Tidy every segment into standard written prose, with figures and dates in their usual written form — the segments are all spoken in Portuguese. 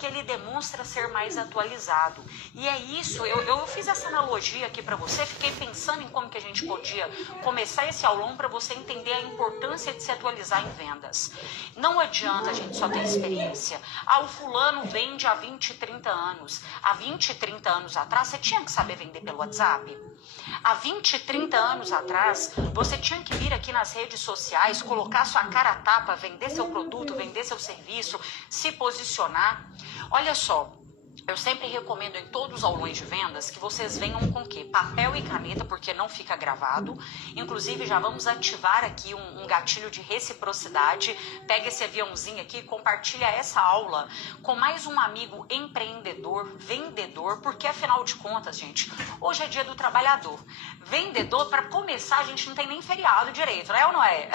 porque ele demonstra ser mais atualizado. E é isso, eu fiz essa analogia aqui para você, fiquei pensando em como que a gente podia começar esse aulão para você entender a importância de se atualizar em vendas. Não adianta a gente só ter experiência. O fulano vende há 20, 30 anos. Há 20, 30 anos atrás, você tinha que saber vender pelo WhatsApp. Há 20, 30 anos atrás, você tinha que vir aqui nas redes sociais, colocar sua cara a tapa, vender seu produto, vender seu serviço, se posicionar. Olha só, eu sempre recomendo em todos os aulões de vendas que vocês venham com o quê? Papel e caneta, porque não fica gravado. Inclusive, já vamos ativar aqui um gatilho de reciprocidade. Pega esse aviãozinho aqui e compartilha essa aula com mais um amigo empreendedor, vendedor, porque afinal de contas, gente, hoje é dia do trabalhador. Vendedor, para começar, a gente não tem nem feriado direito, né ou não é?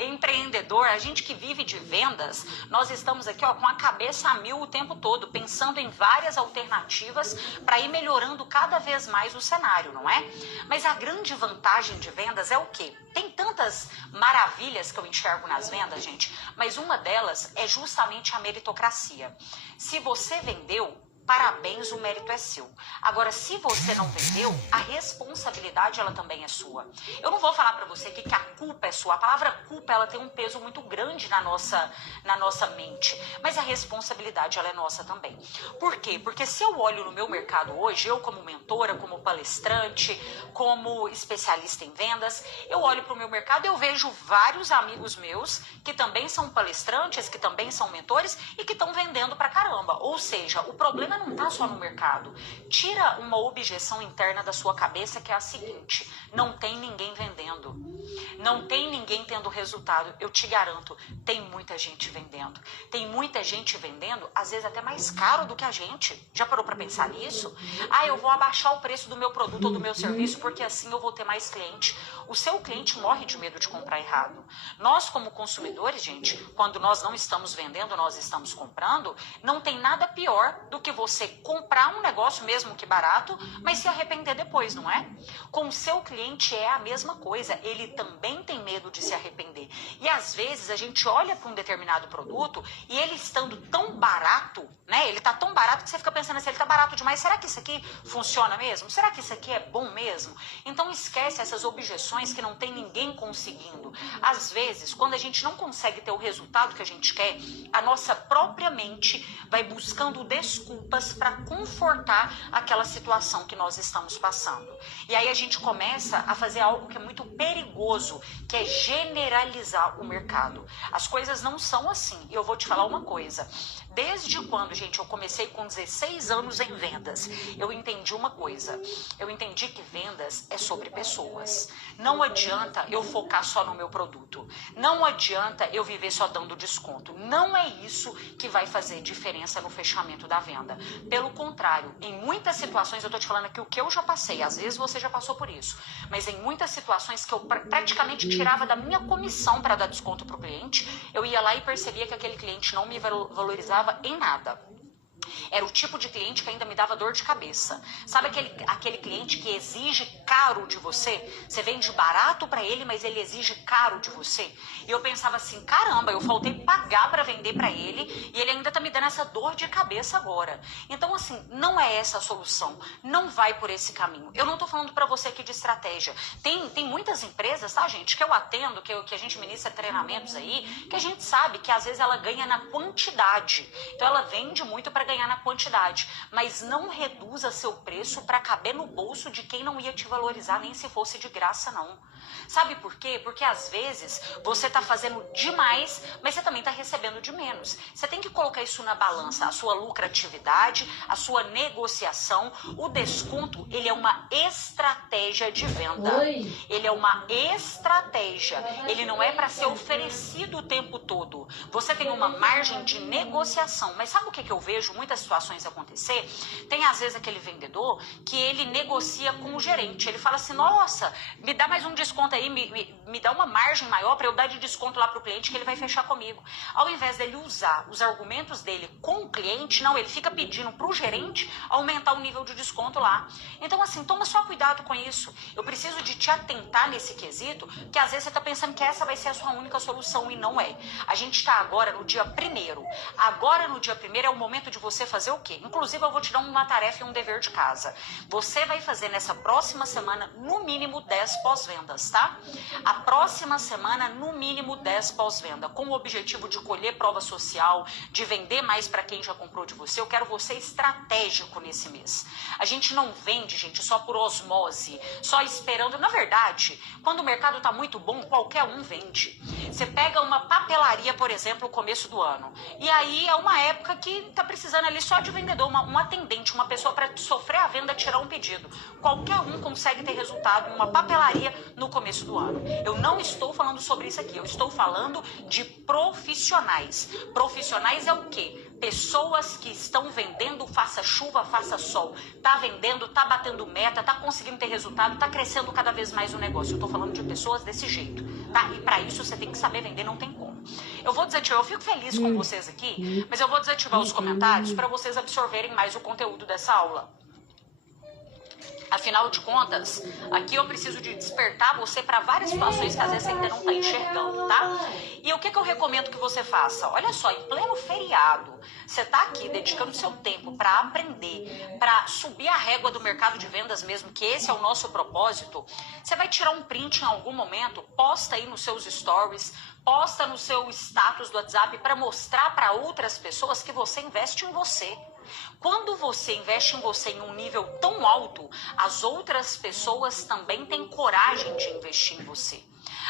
Empreendedor, a gente que vive de vendas, nós estamos aqui ó, com a cabeça a mil o tempo todo, pensando em várias alternativas para ir melhorando cada vez mais o cenário, não é? Mas a grande vantagem de vendas é o quê? Tem tantas maravilhas que eu enxergo nas vendas, gente, mas uma delas é justamente a meritocracia. Se você vendeu, parabéns, o mérito é seu. Agora, se você não vendeu, a responsabilidade ela também é sua. Eu não vou falar para você aqui que a culpa é sua. A palavra culpa ela tem um peso muito grande na nossa mente, mas a responsabilidade ela é nossa também. Por quê? Porque se eu olho no meu mercado hoje, eu como mentora, como palestrante, como especialista em vendas, eu olho para o meu mercado e eu vejo vários amigos meus que também são palestrantes, que também são mentores e que estão vendendo pra caramba. Ou seja, o problema não está só no mercado. Tira uma objeção interna da sua cabeça que é a seguinte: não tem ninguém vendendo. Não tem ninguém tendo resultado. Eu te garanto, tem muita gente vendendo. Tem muita gente vendendo, às vezes até mais caro do que a gente. Já parou para pensar nisso? Eu vou abaixar o preço do meu produto ou do meu serviço porque assim eu vou ter mais cliente. O seu cliente morre de medo de comprar errado. Nós como consumidores, gente, quando nós não estamos vendendo, nós estamos comprando, não tem nada pior do que você comprar um negócio mesmo que barato, mas se arrepender depois, não é? Com o seu cliente é a mesma coisa, ele também tem medo de se arrepender. E às vezes a gente olha para um determinado produto e ele estando tão barato, né? Ele tá tão barato que você fica pensando assim, ele tá barato demais, será que isso aqui funciona mesmo? Será que isso aqui é bom mesmo? Então esquece essas objeções que não tem ninguém conseguindo. Às vezes, quando a gente não consegue ter o resultado que a gente quer, a nossa própria mente vai buscando desculpas para confortar aquela situação que nós estamos passando. E aí a gente começa a fazer algo que é muito perigoso, que é generalizar o mercado. As coisas não são assim. E eu vou te falar uma coisa. Desde quando, gente, eu comecei com 16 anos em vendas, eu entendi uma coisa. Eu entendi que vendas é sobre pessoas. Não adianta eu focar só no meu produto. Não adianta eu viver só dando desconto. Não é isso que vai fazer diferença no fechamento da venda. Pelo contrário, em muitas situações, eu tô te falando aqui o que eu já passei, às vezes você já passou por isso, mas em muitas situações que eu praticamente tirava da minha comissão para dar desconto pro cliente, eu ia lá e percebia que aquele cliente não me valorizava em nada. Era o tipo de cliente que ainda me dava dor de cabeça. Sabe aquele cliente que exige caro de você? Você vende barato para ele, mas ele exige caro de você. E eu pensava assim, caramba, eu faltei pagar para vender para ele e ele ainda tá me dando essa dor de cabeça agora. Então assim, não é essa a solução. Não vai por esse caminho. Eu não tô falando para você aqui de estratégia. Tem muitas empresas, tá, gente, que eu atendo, que a gente ministra treinamentos aí, que a gente sabe que às vezes ela ganha na quantidade. Então ela vende muito para ganhar na quantidade, mas não reduza seu preço para caber no bolso de quem não ia te valorizar, nem se fosse de graça, não. Sabe por quê? Porque às vezes você tá fazendo demais, mas você também tá recebendo de menos. Você tem que colocar isso na balança, a sua lucratividade, a sua negociação. O desconto, ele é uma estratégia de venda. Ele é uma estratégia. Ele não é para ser oferecido o tempo todo. Você tem uma margem de negociação, mas sabe o que eu vejo muitas as situações acontecer, tem às vezes aquele vendedor que ele negocia com o gerente. Ele fala assim, nossa, me dá mais um desconto aí, me dá uma margem maior para eu dar de desconto lá para o cliente que ele vai fechar comigo. Ao invés dele usar os argumentos dele com o cliente, não, ele fica pedindo para o gerente aumentar o nível de desconto lá. Então assim, toma só cuidado com isso. Eu preciso de te atentar nesse quesito, que às vezes você está pensando que essa vai ser a sua única solução e não é. A gente está agora no dia 1º. Agora no dia 1º é o momento de você fazer o quê? Inclusive eu vou te dar uma tarefa e um dever de casa. Você vai fazer nessa próxima semana no mínimo 10 pós-vendas, tá? A próxima semana no mínimo 10 pós-venda, com o objetivo de colher prova social, de vender mais para quem já comprou de você. Eu quero você estratégico nesse mês. A gente não vende, gente, só por osmose, só esperando. Na verdade, quando o mercado está muito bom, qualquer um vende. Você pega uma papelaria, por exemplo, no começo do ano, e aí é uma época que está precisando ali só de vendedor, um atendente, uma pessoa para sofrer a venda, tirar um pedido. Qualquer um consegue ter resultado numa papelaria no começo do ano. Eu não estou falando sobre isso aqui, eu estou falando de profissionais. Profissionais é o quê? Pessoas que estão vendendo, faça chuva, faça sol. Tá vendendo, tá batendo meta, tá conseguindo ter resultado, tá crescendo cada vez mais o negócio. Eu tô falando de pessoas desse jeito, tá? E para isso você tem que saber vender, não tem como. Eu vou desativar, eu fico feliz com vocês aqui, mas eu vou desativar os comentários para vocês absorverem mais o conteúdo dessa aula. Afinal de contas, aqui eu preciso de despertar você para várias situações que às vezes você ainda não está enxergando, tá? E o que eu recomendo que você faça? Olha só, em pleno feriado, você está aqui dedicando seu tempo para aprender, para subir a régua do mercado de vendas mesmo, que esse é o nosso propósito. Você vai tirar um print em algum momento, posta aí nos seus stories, posta no seu status do WhatsApp para mostrar para outras pessoas que você investe em você. Quando você investe em você em um nível tão alto, as outras pessoas também têm coragem de investir em você.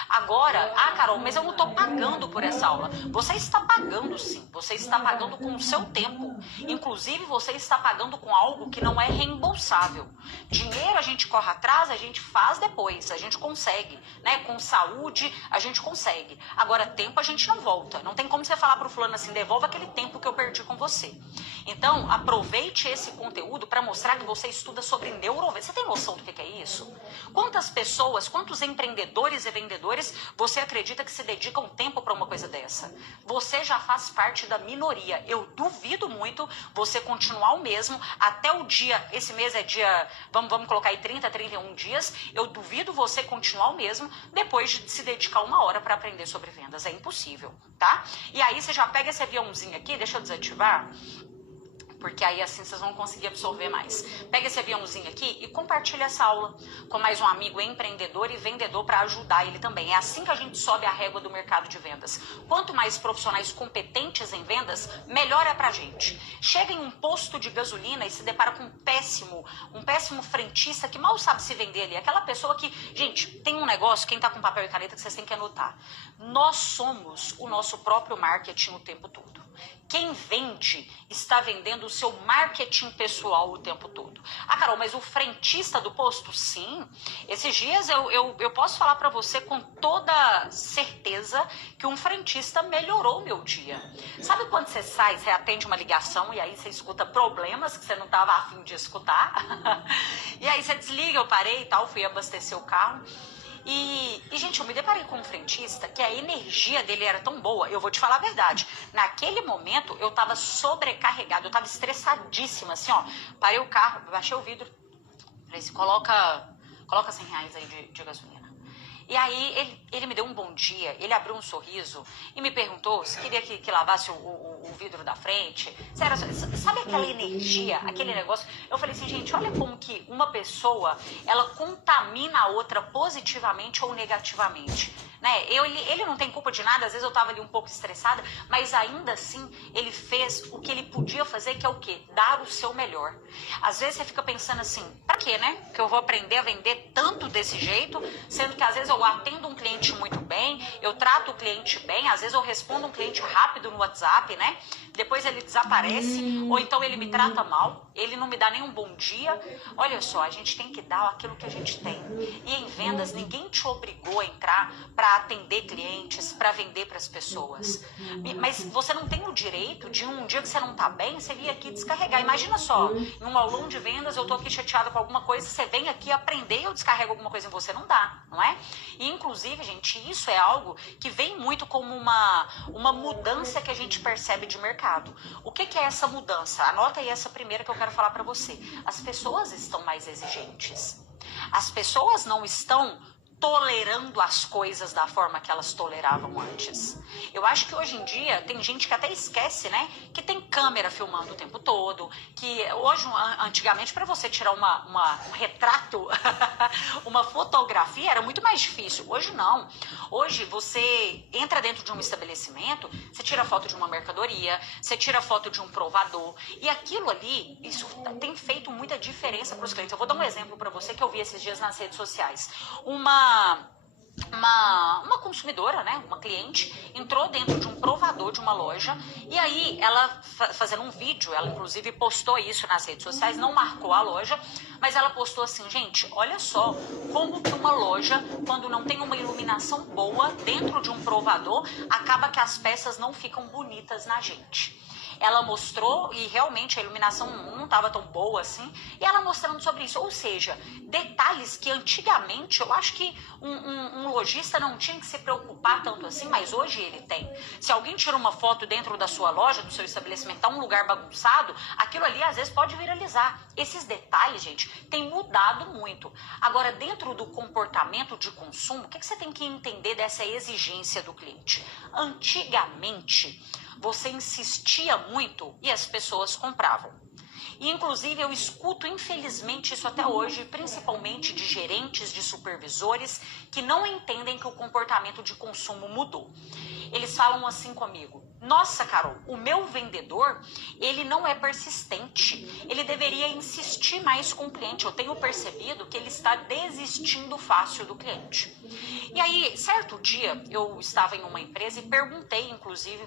Agora, Carol, mas eu não estou pagando por essa aula. Você está pagando sim, você está pagando com o seu tempo. Inclusive, você está pagando com algo que não é reembolsável. Dinheiro a gente corre atrás, a gente faz depois, a gente consegue, né? Com saúde, a gente consegue. Agora, tempo a gente não volta. Não tem como você falar para o fulano assim, devolva aquele tempo que eu perdi com você. Então, aproveite esse conteúdo para mostrar que você estuda sobre neurovendas. Você tem noção do que é isso? Quantas pessoas, quantos empreendedores e vendedores você acredita que se dedicam tempo para uma coisa dessa? Você já faz parte da minoria. Eu duvido muito você continuar o mesmo até o dia, esse mês é dia, vamos colocar aí 30, 31 dias, eu duvido você continuar o mesmo depois de se dedicar 1 hora para aprender sobre vendas. É impossível, tá? E aí você já pega esse aviãozinho aqui, deixa eu desativar, porque aí assim vocês vão conseguir absorver mais. Pega esse aviãozinho aqui e compartilha essa aula com mais um amigo empreendedor e vendedor para ajudar ele também. É assim que a gente sobe a régua do mercado de vendas. Quanto mais profissionais competentes em vendas, melhor é pra gente. Chega em um posto de gasolina e se depara com um péssimo frentista que mal sabe se vender ali. Aquela pessoa que, gente, tem um negócio, quem tá com papel e caneta que vocês têm que anotar. Nós somos o nosso próprio marketing o tempo todo. Quem vende está vendendo o seu marketing pessoal o tempo todo. Carol, mas o frentista do posto? Sim. Esses dias eu posso falar para você com toda certeza que um frentista melhorou o meu dia. Sabe quando você sai, você atende uma ligação e aí você escuta problemas que você não estava a fim de escutar? E aí você desliga, eu parei e tal, fui abastecer o carro. E, gente, eu me deparei com um frentista que a energia dele era tão boa. Eu vou te falar a verdade. Naquele momento, eu tava sobrecarregada, eu tava estressadíssima, assim, ó. Parei o carro, baixei o vidro. Falei assim, coloca 100 reais aí de gasolina. E aí ele me deu um bom dia, ele abriu um sorriso e me perguntou se queria que lavasse o vidro da frente. Sério, sabe aquela energia, aquele negócio? Eu falei assim, gente, olha como que uma pessoa, ela contamina a outra positivamente ou negativamente. Né? Ele não tem culpa de nada, às vezes eu tava ali um pouco estressada, mas ainda assim ele fez o que ele podia fazer, que é o quê? Dar o seu melhor. Às vezes você fica pensando assim, pra quê, né? Que eu vou aprender a vender tanto desse jeito, sendo que às vezes eu atendo um cliente muito bem, eu trato o cliente bem, às vezes eu respondo um cliente rápido no WhatsApp, né? Depois ele desaparece, ou então ele me trata mal, ele não me dá nem um bom dia. Olha só, a gente tem que dar aquilo que a gente tem. E em vendas, ninguém te obrigou a entrar para para atender clientes, para vender para as pessoas. Mas você não tem o direito de um dia que você não tá bem, você vir aqui descarregar. Imagina só, em um aulão de vendas, eu tô aqui chateada com alguma coisa, você vem aqui aprender e eu descarrego alguma coisa em você. Não dá, não é? E inclusive, gente, isso é algo que vem muito como uma mudança que a gente percebe de mercado. O que é essa mudança? Anota aí essa primeira que eu quero falar para você. As pessoas estão mais exigentes. As pessoas não estão tolerando as coisas da forma que elas toleravam antes. Eu acho que hoje em dia tem gente que até esquece, né, que tem câmera filmando o tempo todo, que hoje, antigamente, para você tirar um retrato, uma fotografia, era muito mais difícil. Hoje não. Hoje você entra dentro de um estabelecimento, você tira foto de uma mercadoria, você tira foto de um provador, e aquilo ali, isso tem feito muita diferença para os clientes. Eu vou dar um exemplo para você que eu vi esses dias nas redes sociais. Uma consumidora, né, uma cliente, entrou dentro de um provador de uma loja e aí ela fazendo um vídeo, ela inclusive postou isso nas redes sociais, não marcou a loja, mas ela postou assim, gente, olha só como que uma loja, quando não tem uma iluminação boa dentro de um provador, acaba que as peças não ficam bonitas na gente. Ela mostrou, e realmente a iluminação não estava tão boa assim, e ela mostrando sobre isso, ou seja, detalhes que antigamente eu acho que um lojista não tinha que se preocupar tanto assim, mas hoje ele tem. Se alguém tira uma foto dentro da sua loja, do seu estabelecimento, tá um lugar bagunçado, aquilo ali às vezes pode viralizar. Esses detalhes, gente, tem mudado muito. Agora, dentro do comportamento de consumo, o que você tem que entender dessa exigência do cliente? Antigamente, você insistia muito e as pessoas compravam. E inclusive eu escuto, infelizmente, isso até hoje, principalmente de gerentes, de supervisores, que não entendem que o comportamento de consumo mudou. Eles falam assim comigo, nossa, Carol, o meu vendedor, ele não é persistente, ele deveria insistir mais com o cliente, eu tenho percebido que ele está desistindo fácil do cliente. E aí, certo dia, eu estava em uma empresa e perguntei, inclusive,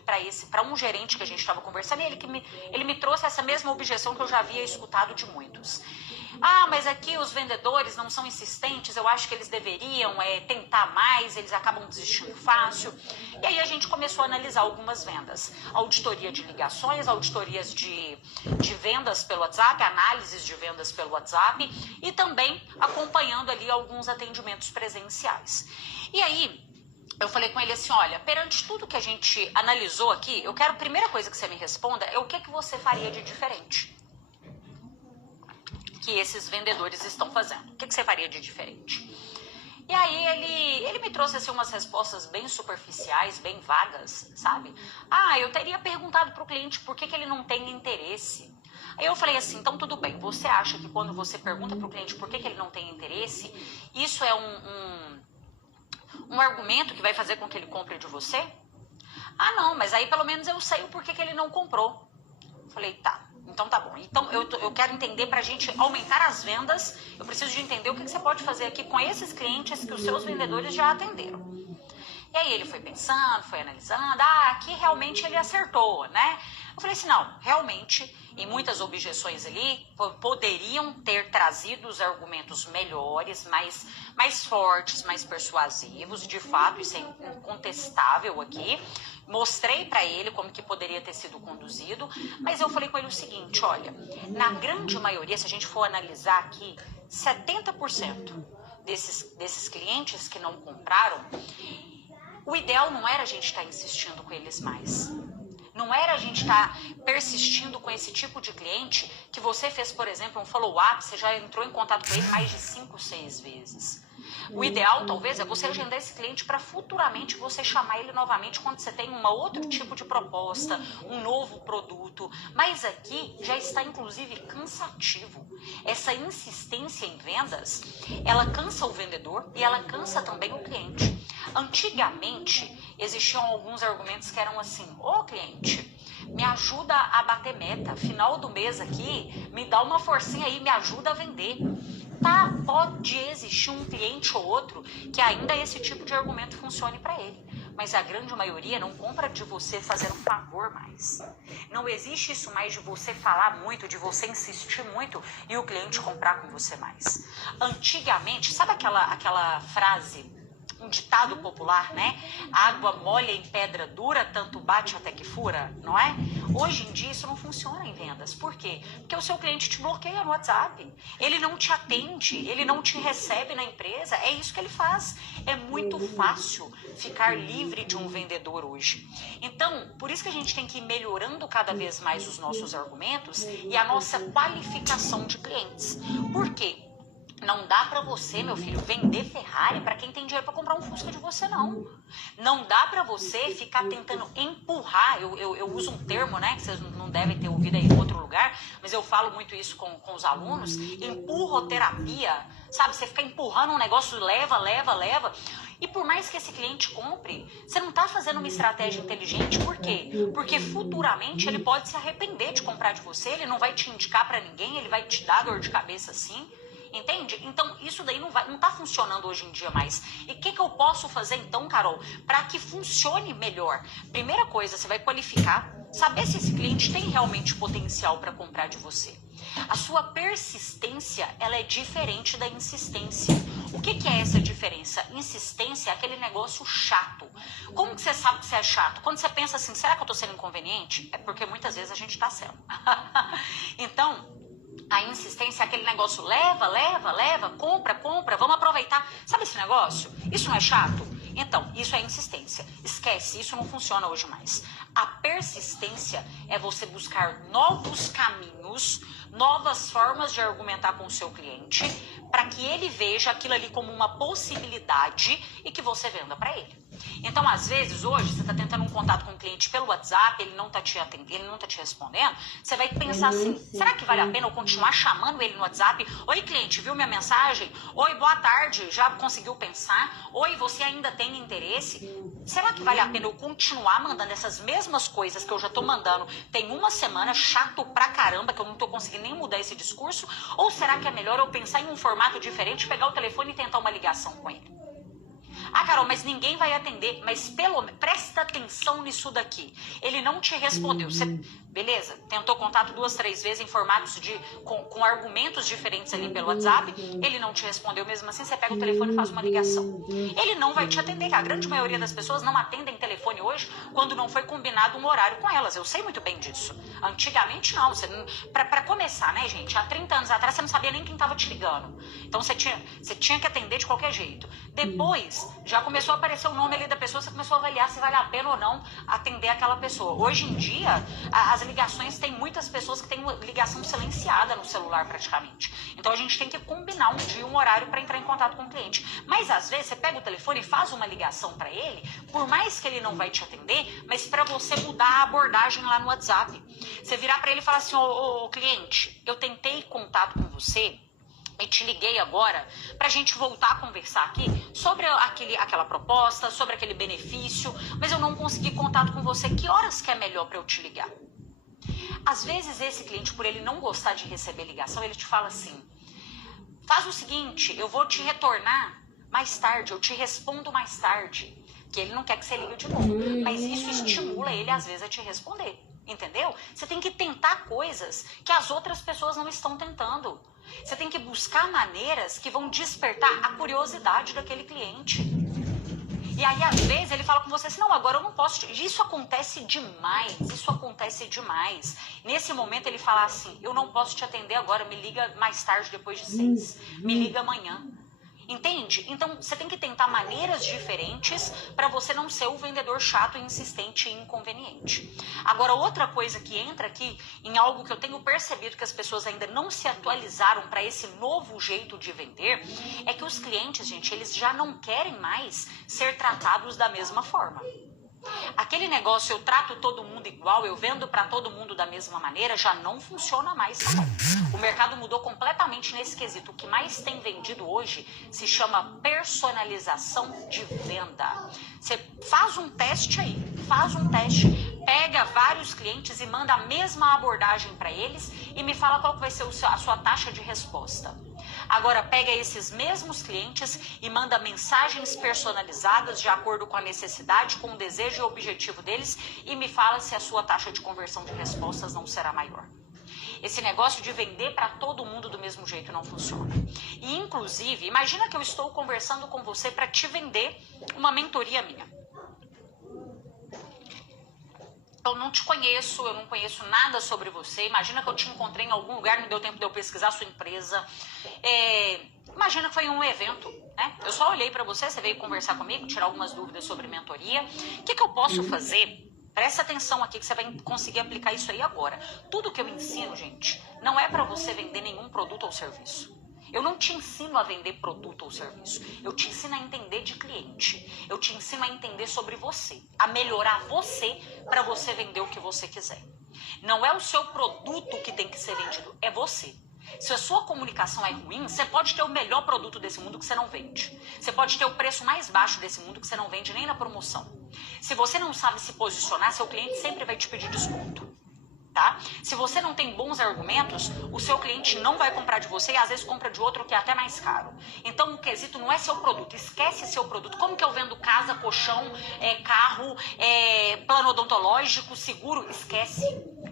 para um gerente que a gente estava conversando, e ele me trouxe essa mesma objeção que eu já havia escutado de muitos. Ah, mas aqui os vendedores não são insistentes, eu acho que eles deveriam tentar mais, eles acabam desistindo fácil. E aí a gente começou a analisar algumas vendas. Auditoria de ligações, auditorias de vendas pelo WhatsApp, análises de vendas pelo WhatsApp e também acompanhando ali alguns atendimentos presenciais. E aí eu falei com ele assim, olha, perante tudo que a gente analisou aqui, eu quero, a primeira coisa que você me responda é o que você faria de diferente que esses vendedores estão fazendo. O que você faria de diferente? E aí ele me trouxe assim, umas respostas bem superficiais, bem vagas, sabe? Ah, eu teria perguntado para o cliente por que ele não tem interesse. Aí eu falei assim, então tudo bem, você acha que quando você pergunta para o cliente por que ele não tem interesse, isso é um argumento que vai fazer com que ele compre de você? Ah, não, mas aí pelo menos eu sei o porquê que ele não comprou. Falei, tá. Então tá bom. Então eu quero entender, pra gente aumentar as vendas, eu preciso de entender o que você pode fazer aqui com esses clientes que os seus vendedores já atenderam. E aí ele foi pensando, foi analisando, aqui realmente ele acertou, né? Eu falei assim, não, realmente, em muitas objeções ali, poderiam ter trazido os argumentos melhores, mais fortes, mais persuasivos, de fato, isso é incontestável aqui. Mostrei para ele como que poderia ter sido conduzido, mas eu falei com ele o seguinte, olha, na grande maioria, se a gente for analisar aqui, 70% desses clientes que não compraram, o ideal não era a gente estar insistindo com eles mais. Não era a gente estar persistindo com esse tipo de cliente que você fez, por exemplo, um follow-up, você já entrou em contato com ele mais de 5, 6 vezes. O ideal, talvez, é você agendar esse cliente para futuramente você chamar ele novamente quando você tem um outro tipo de proposta, um novo produto. Mas aqui já está, inclusive, cansativo. Essa insistência em vendas, ela cansa o vendedor e ela cansa também o cliente. Antigamente, existiam alguns argumentos que eram assim, ô cliente, me ajuda a bater meta, final do mês aqui, me dá uma forcinha aí, me ajuda a vender. Tá, pode existir um cliente ou outro que ainda esse tipo de argumento funcione para ele, mas a grande maioria não compra de você fazer um favor mais. Não existe isso mais de você falar muito, de você insistir muito e o cliente comprar com você mais. Antigamente, sabe aquela frase um ditado popular, né? Água molha em pedra dura, tanto bate até que fura, não é? Hoje em dia isso não funciona em vendas. Por quê? Porque o seu cliente te bloqueia no WhatsApp. Ele não te atende, ele não te recebe na empresa. É isso que ele faz. É muito fácil ficar livre de um vendedor hoje. Então, por isso que a gente tem que ir melhorando cada vez mais os nossos argumentos e a nossa qualificação de clientes. Por quê? Não dá pra você, meu filho, vender Ferrari pra quem tem dinheiro pra comprar um Fusca de você, não. Não dá pra você ficar tentando empurrar, eu uso um termo, né, que vocês não devem ter ouvido aí em outro lugar, mas eu falo muito isso com os alunos, empurroterapia, sabe? Você fica empurrando um negócio, leva. E por mais que esse cliente compre, você não tá fazendo uma estratégia inteligente, por quê? Porque futuramente ele pode se arrepender de comprar de você, ele não vai te indicar pra ninguém, ele vai te dar dor de cabeça assim. Entende? Então, isso daí não tá funcionando hoje em dia mais. E o que eu posso fazer então, Carol, para que funcione melhor? Primeira coisa, você vai qualificar, saber se esse cliente tem realmente potencial para comprar de você. A sua persistência, ela é diferente da insistência. O que é essa diferença? Insistência é aquele negócio chato. Como que você sabe que você é chato? Quando você pensa assim, será que eu tô sendo inconveniente? É porque muitas vezes a gente tá sendo. Então, a insistência é aquele negócio, leva, compra, vamos aproveitar. Sabe esse negócio? Isso não é chato? Então, isso é insistência. Esquece, isso não funciona hoje mais. A persistência é você buscar novos caminhos, novas formas de argumentar com o seu cliente, para que ele veja aquilo ali como uma possibilidade e que você venda para ele. Então, às vezes, hoje, você está tentando um contato com o cliente pelo WhatsApp, ele não está te atendendo, ele não está te respondendo, você vai pensar assim, será que vale a pena eu continuar chamando ele no WhatsApp? Oi, cliente, viu minha mensagem? Oi, boa tarde, já conseguiu pensar? Oi, você ainda tem interesse? Será que vale a pena eu continuar mandando essas mesmas coisas que eu já estou mandando tem uma semana, chato pra caramba, que eu não estou conseguindo nem mudar esse discurso? Ou será que é melhor eu pensar em um formato diferente, pegar o telefone e tentar uma ligação com ele? Ah, Carol, mas ninguém vai atender. Mas presta atenção nisso daqui. Ele não te respondeu. Você, beleza, tentou contato 2, 3 vezes em formatos com argumentos diferentes ali pelo WhatsApp. Ele não te respondeu mesmo assim. Você pega o telefone e faz uma ligação. Ele não vai te atender. A grande maioria das pessoas não atendem telefone hoje quando não foi combinado um horário com elas. Eu sei muito bem disso. Antigamente não. Pra começar, né, gente? Há 30 anos atrás você não sabia nem quem estava te ligando. Então você tinha que atender de qualquer jeito. Depois já começou a aparecer o nome ali da pessoa, você começou a avaliar se vale a pena ou não atender aquela pessoa. Hoje em dia, as ligações, tem muitas pessoas que têm ligação silenciada no celular praticamente. Então a gente tem que combinar um dia, um horário para entrar em contato com o cliente. Mas às vezes você pega o telefone e faz uma ligação para ele, por mais que ele não vai te atender, mas para você mudar a abordagem lá no WhatsApp. Você virar para ele e falar assim, ô cliente, eu tentei contato com você, e te liguei agora para a gente voltar a conversar aqui sobre aquela proposta, sobre aquele benefício, mas eu não consegui contato com você. Que horas que é melhor para eu te ligar? Às vezes esse cliente, por ele não gostar de receber ligação, ele te fala assim, faz o seguinte, eu vou te retornar mais tarde, eu te respondo mais tarde, que ele não quer que você ligue de novo, mas isso estimula ele às vezes a te responder, entendeu? Você tem que tentar coisas que as outras pessoas não estão tentando. Você tem que buscar maneiras que vão despertar a curiosidade daquele cliente. E aí, às vezes, ele fala com você assim, não, agora eu não posso... Isso acontece demais, Nesse momento, ele fala assim, eu não posso te atender agora, me liga mais tarde, depois de 6. Me liga amanhã. Entende? Então, você tem que tentar maneiras diferentes para você não ser o vendedor chato, insistente e inconveniente. Agora, outra coisa que entra aqui em algo que eu tenho percebido que as pessoas ainda não se atualizaram para esse novo jeito de vender, é que os clientes, gente, eles já não querem mais ser tratados da mesma forma. Aquele negócio, eu trato todo mundo igual, eu vendo para todo mundo da mesma maneira, já não funciona mais, não. O mercado mudou completamente nesse quesito. O que mais tem vendido hoje se chama personalização de venda. Você faz um teste aí, pega vários clientes e manda a mesma abordagem para eles e me fala qual que vai ser a sua taxa de resposta. Agora pega esses mesmos clientes e manda mensagens personalizadas de acordo com a necessidade, com o desejo e o objetivo deles e me fala se a sua taxa de conversão de respostas não será maior. Esse negócio de vender para todo mundo do mesmo jeito não funciona. E, inclusive, imagina que eu estou conversando com você para te vender uma mentoria minha. Eu não te conheço, eu não conheço nada sobre você. Imagina que eu te encontrei em algum lugar, não deu tempo de eu pesquisar a sua empresa. Imagina que foi um evento, né? Eu só olhei para você, você veio conversar comigo, tirar algumas dúvidas sobre mentoria. O que eu posso fazer? Presta atenção aqui que você vai conseguir aplicar isso aí agora. Tudo que eu ensino, gente, não é para você vender nenhum produto ou serviço. Eu não te ensino a vender produto ou serviço. Eu te ensino a entender de cliente. Eu te ensino a entender sobre você. A melhorar você para você vender o que você quiser. Não é o seu produto que tem que ser vendido, é você. Se a sua comunicação é ruim, você pode ter o melhor produto desse mundo que você não vende. Você pode ter o preço mais baixo desse mundo que você não vende nem na promoção. Se você não sabe se posicionar, seu cliente sempre vai te pedir desconto. Tá? Se você não tem bons argumentos, o seu cliente não vai comprar de você e às vezes compra de outro que é até mais caro. Então o quesito não é seu produto, esquece seu produto. Como que eu vendo casa, colchão, carro, plano odontológico, seguro? Esquece.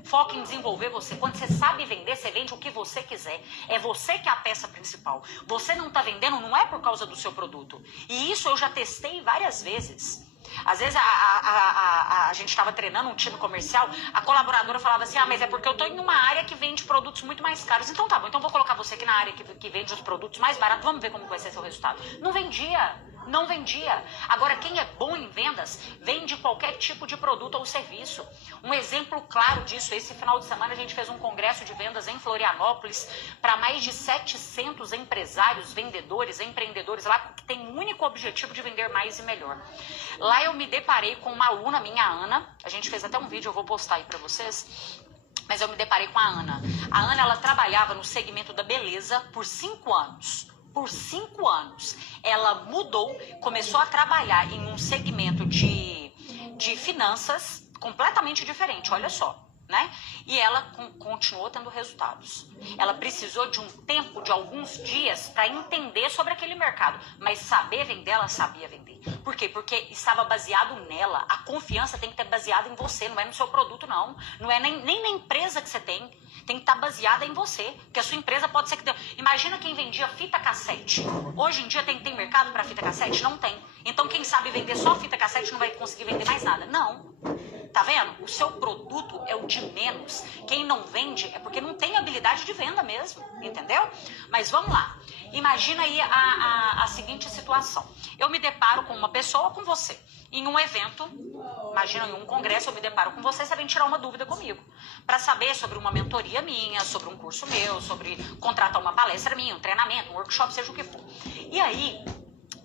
Foca em desenvolver você. Quando você sabe vender, você vende o que você quiser. É você que é a peça principal. Você não está vendendo, não é por causa do seu produto. E isso eu já testei várias vezes. Às vezes a gente estava treinando um time comercial, a colaboradora falava assim, mas é porque eu estou em uma área que vende produtos muito mais caros. Então tá bom, então vou colocar você aqui na área que vende os produtos mais baratos, vamos ver como vai ser seu resultado. Não vendia. Agora, quem é bom em vendas, vende qualquer tipo de produto ou serviço. Um exemplo claro disso, esse final de semana a gente fez um congresso de vendas em Florianópolis para mais de 700 empresários, vendedores, empreendedores lá, que tem um único objetivo de vender mais e melhor. Lá eu me deparei com uma aluna minha, a Ana, a gente fez até um vídeo, eu vou postar aí para vocês, mas eu me deparei com a Ana. A Ana, ela trabalhava no segmento da beleza por 5 anos. Por 5 anos, ela mudou, começou a trabalhar em um segmento de finanças completamente diferente, olha só, né? E ela continuou tendo resultados. Ela precisou de um tempo, de alguns dias, para entender sobre aquele mercado, mas saber vender, ela sabia vender. Por quê? Porque estava baseado nela. A confiança tem que ter baseada em você, não é no seu produto, não. Não é nem na empresa que você tem. Tem que estar baseada em você, porque a sua empresa pode ser que... Imagina quem vendia fita cassete. Hoje em dia tem mercado para fita cassete? Não tem. Então quem sabe vender só fita cassete não vai conseguir vender mais nada. Não. Tá vendo? O seu produto é o de menos. Quem não vende é porque não tem habilidade de venda mesmo, entendeu? Mas vamos lá. Imagina aí a seguinte situação. Eu me deparo com uma pessoa, com você, em um evento. Imagina em um congresso, eu me deparo com você vem tirar uma dúvida comigo. Para saber sobre uma mentoria minha, sobre um curso meu, sobre contratar uma palestra minha, um treinamento, um workshop, seja o que for. E aí...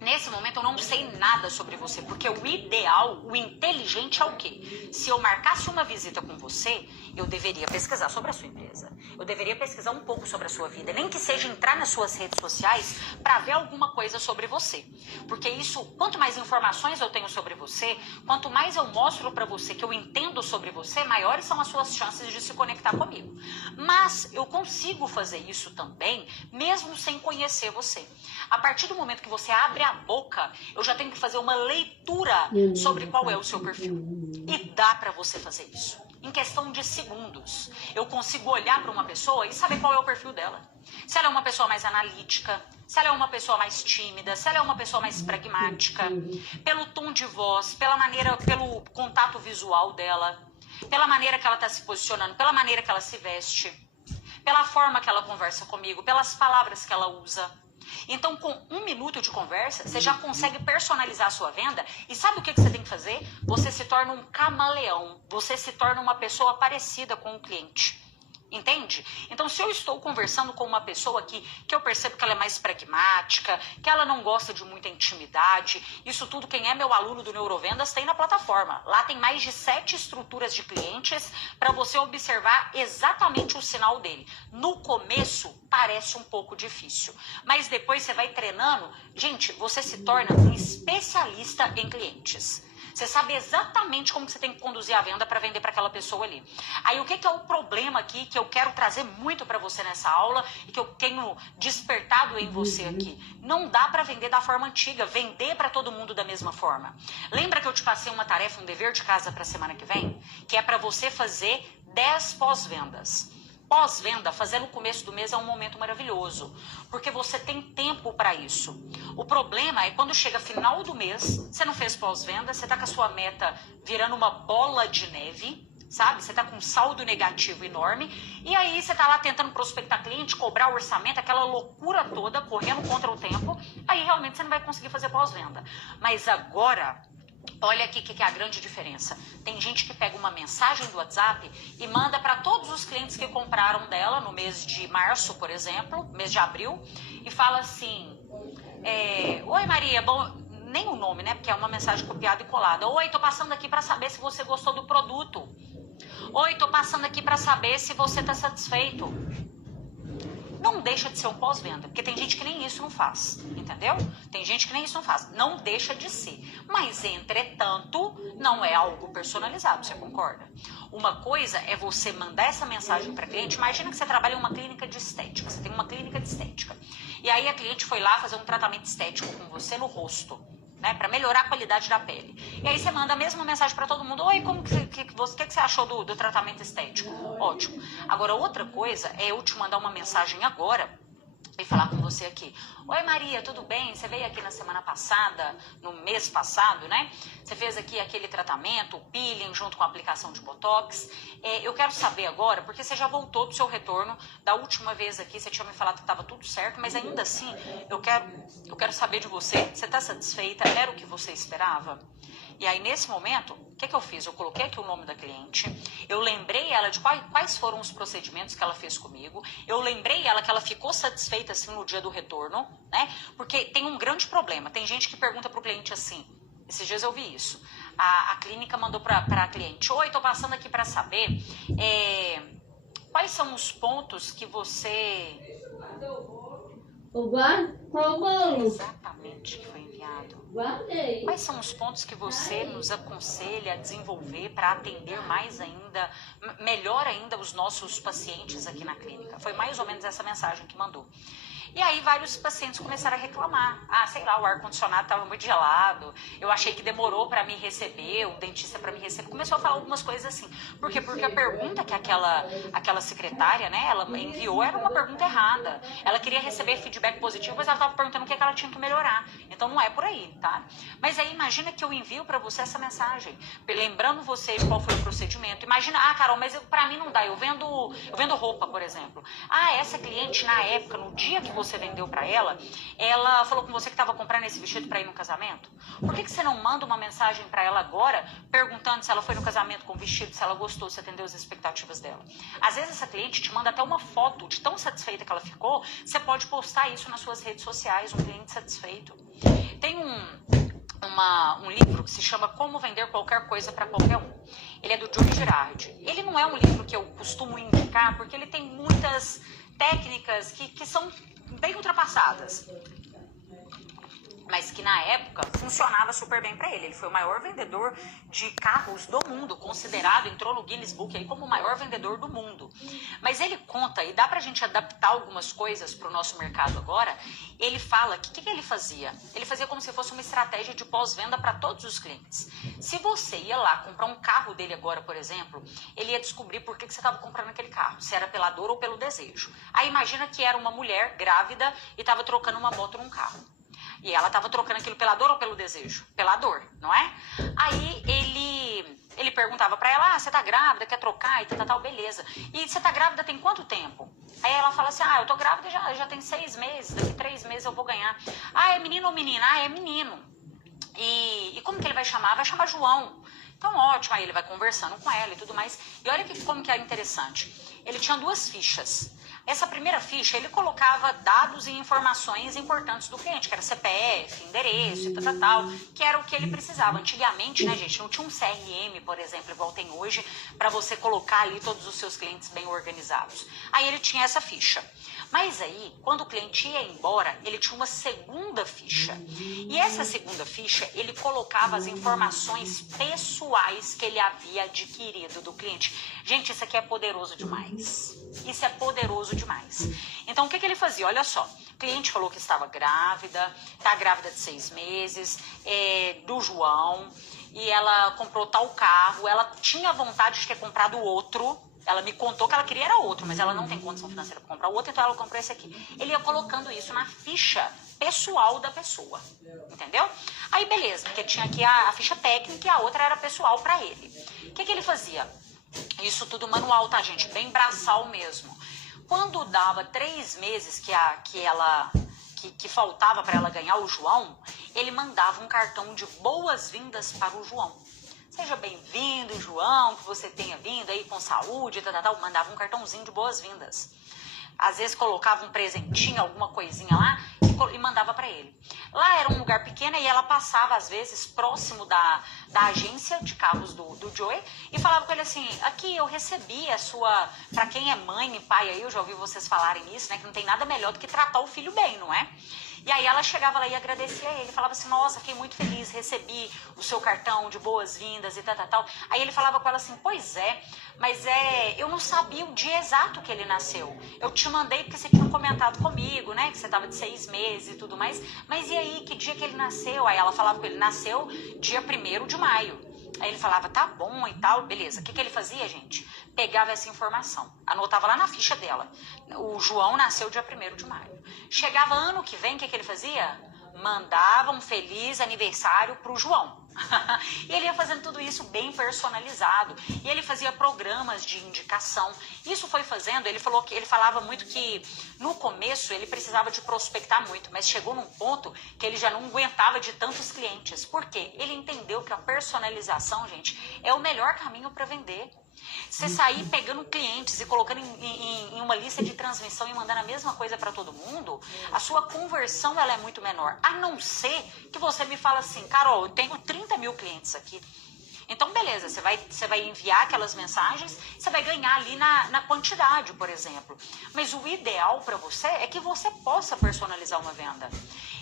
Nesse momento eu não sei nada sobre você, porque o ideal, o inteligente é o quê? Se eu marcasse uma visita com você, eu deveria pesquisar sobre a sua empresa. Eu deveria pesquisar um pouco sobre a sua vida, nem que seja entrar nas suas redes sociais para ver alguma coisa sobre você. Porque isso, quanto mais informações eu tenho sobre você, quanto mais eu mostro para você que eu entendo sobre você, maiores são as suas chances de se conectar comigo. Mas eu consigo fazer isso também, mesmo sem conhecer você. A partir do momento que você abre a boca, eu já tenho que fazer uma leitura sobre qual é o seu perfil. E dá para você fazer isso. Em questão de segundos, eu consigo olhar para uma pessoa e saber qual é o perfil dela. Se ela é uma pessoa mais analítica, se ela é uma pessoa mais tímida, se ela é uma pessoa mais pragmática, pelo tom de voz, pela maneira, pelo contato visual dela, pela maneira que ela está se posicionando, pela maneira que ela se veste, pela forma que ela conversa comigo, pelas palavras que ela usa. Então, com 1 minuto de conversa, você já consegue personalizar a sua venda. E sabe o que você tem que fazer? Você se torna um camaleão. Você se torna uma pessoa parecida com o cliente. Entende? Então, se eu estou conversando com uma pessoa que eu percebo que ela é mais pragmática, que ela não gosta de muita intimidade, isso tudo quem é meu aluno do Neurovendas tem na plataforma. Lá tem mais de 7 estruturas de clientes para você observar exatamente o sinal dele. No começo, parece um pouco difícil, mas depois você vai treinando. Gente, você se torna um especialista em clientes. Você sabe exatamente como que você tem que conduzir a venda para vender para aquela pessoa ali. Aí o que é o problema aqui que eu quero trazer muito para você nessa aula e que eu tenho despertado em você aqui? Não dá para vender da forma antiga, vender para todo mundo da mesma forma. Lembra que eu te passei uma tarefa, um dever de casa para a semana que vem? Que é para você fazer 10 pós-vendas. Pós-venda, fazer no começo do mês é um momento maravilhoso, porque você tem tempo para isso. O problema é quando chega final do mês, você não fez pós-venda, você está com a sua meta virando uma bola de neve, sabe? Você está com um saldo negativo enorme, e aí você está lá tentando prospectar cliente, cobrar o orçamento, aquela loucura toda, correndo contra o tempo, aí realmente você não vai conseguir fazer pós-venda. Mas agora... olha aqui que é a grande diferença. Tem gente que pega uma mensagem do WhatsApp e manda para todos os clientes que compraram dela no mês de março, por exemplo, mês de abril, e fala assim, oi Maria, bom, nem o nome, né, porque é uma mensagem copiada e colada. Oi, tô passando aqui para saber se você gostou do produto. Oi, tô passando aqui para saber se você tá satisfeito. Não deixa de ser um pós-venda, porque tem gente que nem isso não faz, entendeu? Tem gente que nem isso não faz, não deixa de ser. Mas, entretanto, não é algo personalizado, você concorda? Uma coisa é você mandar essa mensagem para cliente, imagina que você trabalha em uma clínica de estética, você tem uma clínica de estética, e aí a cliente foi lá fazer um tratamento estético com você no rosto, né, para melhorar a qualidade da pele. E aí você manda a mesma mensagem para todo mundo, oi, como que você achou do tratamento estético? Ótimo. Agora, outra coisa é eu te mandar uma mensagem agora e falar com você aqui. Oi Maria, tudo bem? Você veio aqui na semana passada, no mês passado, né? Você fez aqui aquele tratamento, o peeling, junto com a aplicação de Botox. Eu quero saber agora, porque você já voltou do seu retorno da última vez aqui, você tinha me falado que estava tudo certo, mas ainda assim, eu quero saber de você, você está satisfeita? Era o que você esperava? E aí, nesse momento, o que eu fiz? Eu coloquei aqui o nome da cliente, eu lembrei ela de quais foram os procedimentos que ela fez comigo, eu lembrei ela que ela ficou satisfeita, assim, no dia do retorno, né? Porque tem um grande problema, tem gente que pergunta pro cliente assim, esses dias eu vi isso, a clínica mandou pra cliente, oi, tô passando aqui para saber quais são os pontos que você... Qual bolo? Exatamente, que foi enviado. Guardei. Quais são os pontos que você nos aconselha a desenvolver para atender mais ainda, melhor ainda os nossos pacientes aqui na clínica? Foi mais ou menos essa mensagem que mandou. E aí vários pacientes começaram a reclamar. Ah, sei lá, o ar-condicionado estava muito gelado, eu achei que demorou para me receber, o dentista para me receber. Começou a falar algumas coisas assim. Por quê? Porque a pergunta que aquela secretária, né, ela enviou era uma pergunta errada. Ela queria receber feedback positivo, mas ela estava perguntando o que ela tinha que melhorar. Então não é por aí, tá? Mas aí imagina que eu envio para você essa mensagem, lembrando você qual foi o procedimento. Imagina, Carol, mas para mim não dá, eu vendo roupa, por exemplo. Essa cliente na época, no dia que você vendeu para ela falou com você que estava comprando esse vestido para ir no casamento? Por que você não manda uma mensagem para ela agora, perguntando se ela foi no casamento com o vestido, se ela gostou, se atendeu as expectativas dela? Às vezes essa cliente te manda até uma foto de tão satisfeita que ela ficou, você pode postar isso nas suas redes sociais, um cliente satisfeito. Tem um livro que se chama Como Vender Qualquer Coisa para Qualquer Um. Ele é do Joe Girardi. Ele não é um livro que eu costumo indicar, porque ele tem muitas técnicas que são bem ultrapassadas, mas que na época funcionava super bem para ele. Ele foi o maior vendedor de carros do mundo, considerado, entrou no Guinness Book aí como o maior vendedor do mundo. Mas ele conta, e dá pra gente adaptar algumas coisas pro nosso mercado agora, ele fala que o que ele fazia? Ele fazia como se fosse uma estratégia de pós-venda para todos os clientes. Se você ia lá comprar um carro dele agora, por exemplo, ele ia descobrir por que você estava comprando aquele carro, se era pela dor ou pelo desejo. Aí imagina que era uma mulher grávida e estava trocando uma moto num carro. E ela estava trocando aquilo pela dor ou pelo desejo? Pela dor, não é? Aí ele perguntava para ela, você tá grávida, quer trocar e tal, beleza. E você tá grávida tem quanto tempo? Aí ela fala assim, eu tô grávida já tem 6 meses, daqui 3 meses eu vou ganhar. É menino ou menina? É menino. E como que ele vai chamar? Vai chamar João. Então, ótimo, aí ele vai conversando com ela e tudo mais. E olha como que é interessante. Ele tinha 2 fichas. Essa primeira ficha, ele colocava dados e informações importantes do cliente, que era CPF, endereço e tal, que era o que ele precisava. Antigamente, né, gente, não tinha um CRM, por exemplo, igual tem hoje, para você colocar ali todos os seus clientes bem organizados. Aí ele tinha essa ficha. Mas aí, quando o cliente ia embora, ele tinha uma segunda ficha. E essa segunda ficha, ele colocava as informações pessoais que ele havia adquirido do cliente. Gente, isso aqui é poderoso demais. Isso é poderoso demais. Então, o que ele fazia? Olha só, o cliente falou que estava grávida, está grávida de 6 meses, do João, e ela comprou tal carro, ela tinha vontade de ter comprado outro, Ela me contou que ela queria era outro, mas ela não tem condição financeira para comprar o outro, então ela comprou esse aqui. Ele ia colocando isso na ficha pessoal da pessoa, entendeu? Aí beleza, porque tinha aqui a ficha técnica e a outra era pessoal para ele. O que ele fazia? Isso tudo manual, tá, gente? Bem braçal mesmo. Quando dava 3 meses que faltava para ela ganhar o João, ele mandava um cartão de boas-vindas para o João. Seja bem-vindo, João, que você tenha vindo aí com saúde, tal. Mandava um cartãozinho de boas-vindas. Às vezes colocava um presentinho, alguma coisinha lá e mandava para ele. Lá era um lugar pequeno e ela passava, às vezes, próximo da agência de carros do Joey e falava com ele assim, aqui eu recebi a sua... Para quem é mãe e pai aí, eu já ouvi vocês falarem isso, né? Que não tem nada melhor do que tratar o filho bem, não é? E aí ela chegava lá e agradecia a ele, falava assim, nossa, fiquei muito feliz, recebi o seu cartão de boas-vindas e tal. Aí ele falava com ela assim, pois é, mas eu não sabia o dia exato que ele nasceu. Eu te mandei porque você tinha comentado comigo, né, que você tava de 6 meses e tudo mais, mas e aí, que dia que ele nasceu? Aí ela falava com ele, nasceu dia 1º de maio. Aí ele falava, tá bom e tal, beleza. O que ele fazia, gente? Pegava essa informação, anotava lá na ficha dela. O João nasceu dia 1º de maio. Chegava ano que vem, o que ele fazia? Mandava um feliz aniversário pro João. E ele ia fazendo tudo isso bem personalizado. E ele fazia programas de indicação. Isso foi fazendo, ele falava muito que no começo ele precisava de prospectar muito, mas chegou num ponto que ele já não aguentava de tantos clientes. Por quê? Ele entendeu que a personalização, gente, é o melhor caminho para vender. Você sair pegando clientes e colocando em uma lista de transmissão e mandando a mesma coisa para todo mundo, a sua conversão ela é muito menor. A não ser que você me fala assim, Carol, eu tenho 30 mil clientes aqui. Então, beleza, você vai enviar aquelas mensagens, você vai ganhar ali na quantidade, por exemplo. Mas o ideal para você é que você possa personalizar uma venda.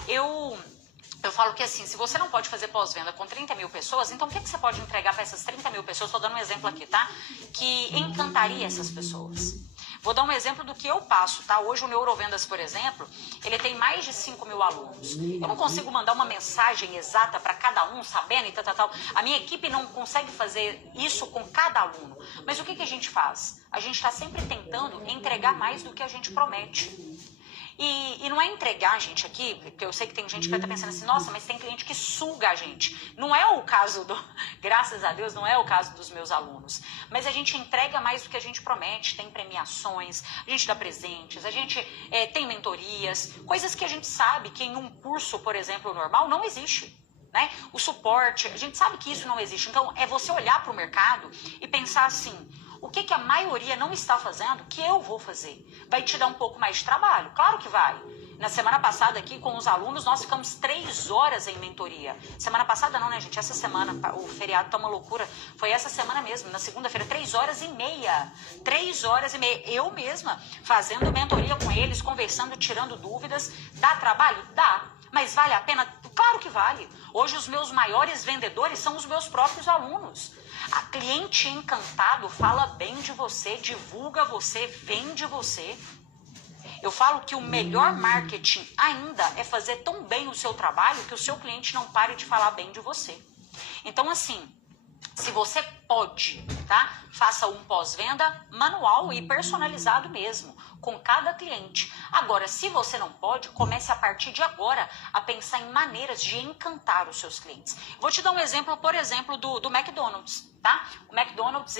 Eu falo que assim, se você não pode fazer pós-venda com 30 mil pessoas, então o que você pode entregar para essas 30 mil pessoas? Estou dando um exemplo aqui, tá? Que encantaria essas pessoas. Vou dar um exemplo do que eu passo, tá? Hoje o Neurovendas, por exemplo, ele tem mais de 5 mil alunos. Eu não consigo mandar uma mensagem exata para cada um, sabendo e tal. A minha equipe não consegue fazer isso com cada aluno. Mas o que a gente faz? A gente está sempre tentando entregar mais do que a gente promete. E não é entregar a gente aqui, porque eu sei que tem gente que vai estar pensando assim, nossa, mas tem cliente que suga a gente. Não é o caso graças a Deus, não é o caso dos meus alunos. Mas a gente entrega mais do que a gente promete, tem premiações, a gente dá presentes, a gente tem mentorias, coisas que a gente sabe que em um curso, por exemplo, normal, não existe. Né? O suporte, a gente sabe que isso não existe. Então, é você olhar para o mercado e pensar assim, o que a maioria não está fazendo, que eu vou fazer? Vai te dar um pouco mais de trabalho? Claro que vai. Na semana passada aqui com os alunos, nós ficamos 3 horas em mentoria. Semana passada não, né, gente? Essa semana, o feriado tá uma loucura. Foi essa semana mesmo, na segunda-feira, 3 horas e meia. 3 horas e meia. Eu mesma fazendo mentoria com eles, conversando, tirando dúvidas. Dá trabalho? Dá. Mas vale a pena? Claro que vale. Hoje os meus maiores vendedores são os meus próprios alunos. A cliente encantado fala bem de você, divulga você, vende você. Eu falo que o melhor marketing ainda é fazer tão bem o seu trabalho que o seu cliente não pare de falar bem de você. Então, assim, se você pode, tá? Faça um pós-venda manual e personalizado mesmo, com cada cliente. Agora, se você não pode, comece a partir de agora a pensar em maneiras de encantar os seus clientes. Vou te dar um exemplo, por exemplo, do McDonald's, tá? O McDonald's,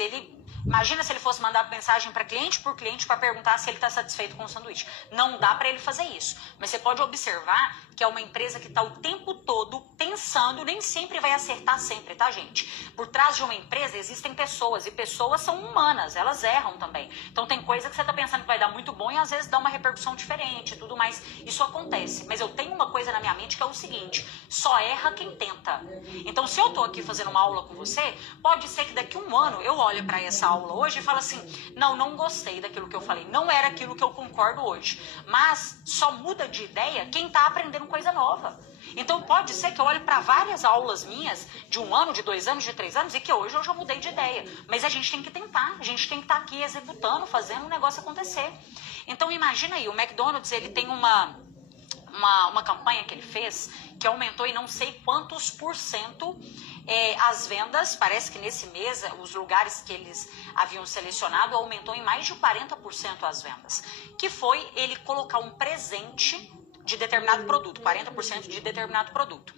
imagina se ele fosse mandar mensagem para cliente por cliente para perguntar se ele está satisfeito com o sanduíche. Não dá para ele fazer isso. Mas você pode observar que é uma empresa que está o tempo todo pensando, nem sempre vai acertar sempre, tá, gente? Por trás de uma empresa existem pessoas, e pessoas são humanas, elas erram também. Então tem coisa que você está pensando que vai dar muito bom e às vezes dá uma repercussão diferente e tudo mais. Isso acontece. Mas eu tenho uma coisa na minha mente que é o seguinte, só erra quem tenta. Então se eu estou aqui fazendo uma aula com você, pode ser que daqui a 1 ano eu olhe para essa aula hoje e fale assim, não gostei daquilo que eu falei, não era aquilo que eu concordo hoje. Mas só muda de ideia quem está aprendendo coisa nova. Então pode ser que eu olhe para várias aulas minhas de 1 ano, de 2 anos, de 3 anos e que hoje eu já mudei de ideia. Mas a gente tem que tentar, a gente tem que estar aqui executando, fazendo o negócio acontecer. Então imagina aí, o McDonald's ele tem uma uma campanha que ele fez que aumentou em não sei quantos por cento as vendas. Parece que nesse mês os lugares que eles haviam selecionado aumentou em mais de 40% as vendas, que foi ele colocar um presente de determinado produto, 40% de determinado produto.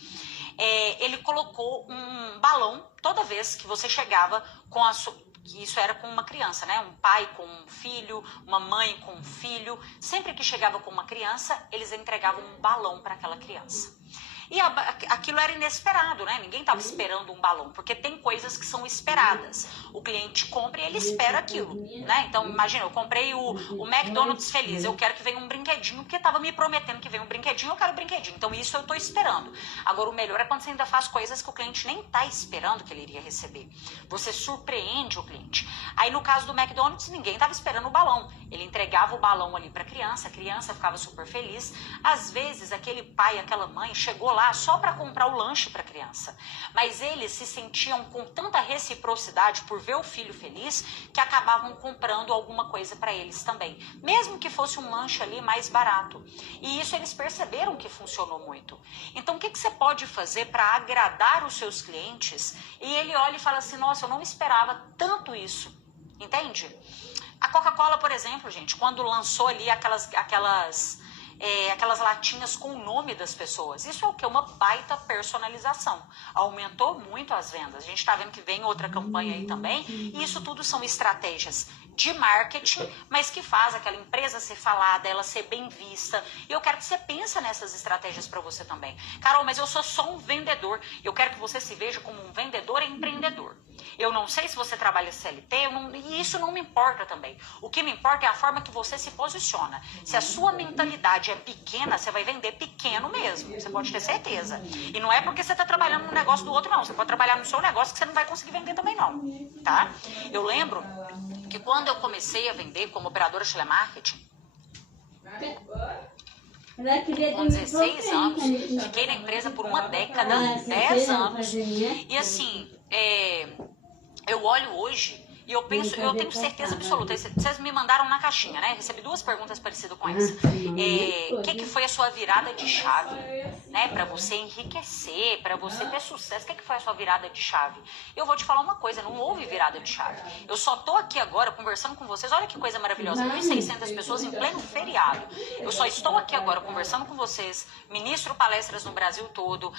Ele colocou um balão toda vez que você chegava com a sua... que isso era com uma criança, né? Um pai com um filho, uma mãe com um filho. Sempre que chegava com uma criança, eles entregavam um balão para aquela criança. E aquilo era inesperado, né? Ninguém estava esperando um balão, porque tem coisas que são esperadas. O cliente compra e ele espera aquilo, né? Então, imagina, eu comprei o McDonald's Feliz, eu quero que venha um brinquedinho, porque estava me prometendo que venha um brinquedinho, eu quero um brinquedinho. Então, isso eu estou esperando. Agora, o melhor é quando você ainda faz coisas que o cliente nem está esperando que ele iria receber. Você surpreende o cliente. Aí, no caso do McDonald's, ninguém estava esperando o balão. Ele entregava o balão ali para a criança ficava super feliz. Às vezes, aquele pai, aquela mãe chegou lá só para comprar o lanche para a criança, mas eles se sentiam com tanta reciprocidade por ver o filho feliz que acabavam comprando alguma coisa para eles também, mesmo que fosse um lanche ali mais barato. E isso eles perceberam que funcionou muito. Então, o que você pode fazer para agradar os seus clientes? E ele olha e fala assim: nossa, eu não esperava tanto isso, entende? A Coca-Cola, por exemplo, gente, quando lançou ali aquelas latinhas com o nome das pessoas. Isso é o que? Uma baita personalização. Aumentou muito as vendas. A gente está vendo que vem outra campanha aí também. E isso tudo são estratégias de marketing, mas que faz aquela empresa ser falada, ela ser bem vista. E eu quero que você pense nessas estratégias para você também. Carol, mas eu sou só um vendedor. Eu quero que você se veja como um vendedor e empreendedor. Eu não sei se você trabalha CLT, e isso não me importa também. O que me importa é a forma que você se posiciona. Se a sua mentalidade é pequena, você vai vender pequeno mesmo. Você pode ter certeza. E não é porque você está trabalhando no negócio do outro, não. Você pode trabalhar no seu negócio que você não vai conseguir vender também, não. Tá? Eu lembro que quando eu comecei a vender como operadora de telemarketing, com 16 anos, fiquei na empresa por uma década, 10 anos. E assim, eu olho hoje e eu penso, eu tenho certeza absoluta, vocês me mandaram na caixinha, né? Recebi 2 perguntas parecidas com essa. O que foi a sua virada de chave, né? Para você enriquecer, para você ter sucesso, o que foi a sua virada de chave? Eu vou te falar uma coisa, não houve virada de chave. Eu só tô aqui agora conversando com vocês, olha que coisa maravilhosa, 1.600 pessoas em pleno feriado. Eu só estou aqui agora conversando com vocês, ministro palestras no Brasil todo,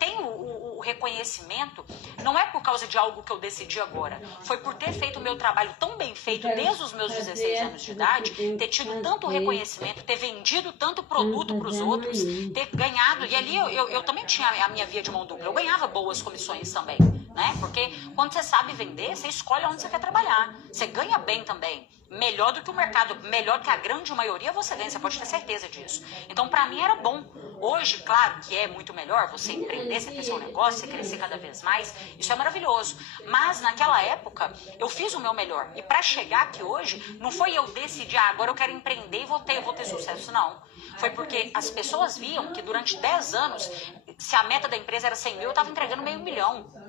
tenho o reconhecimento, não é por causa de algo que eu decidi agora, foi por ter feito o meu trabalho tão bem feito desde os meus 16 anos de idade, ter tido tanto reconhecimento, ter vendido tanto produto para os outros, ter ganhado, e ali eu também tinha a minha via de mão dupla, eu ganhava boas comissões também, né? Porque quando você sabe vender, você escolhe onde você quer trabalhar, você ganha bem também. Melhor do que o mercado, melhor do que a grande maioria você ganha, você pode ter certeza disso. Então, para mim era bom. Hoje, claro que é muito melhor você empreender, você ter seu negócio, você crescer cada vez mais, isso é maravilhoso. Mas naquela época, eu fiz o meu melhor. E para chegar aqui hoje, não foi eu decidir, agora eu quero empreender e eu vou ter sucesso, não. Foi porque as pessoas viam que durante 10 anos, se a meta da empresa era 100 mil, eu estava entregando $500 mil.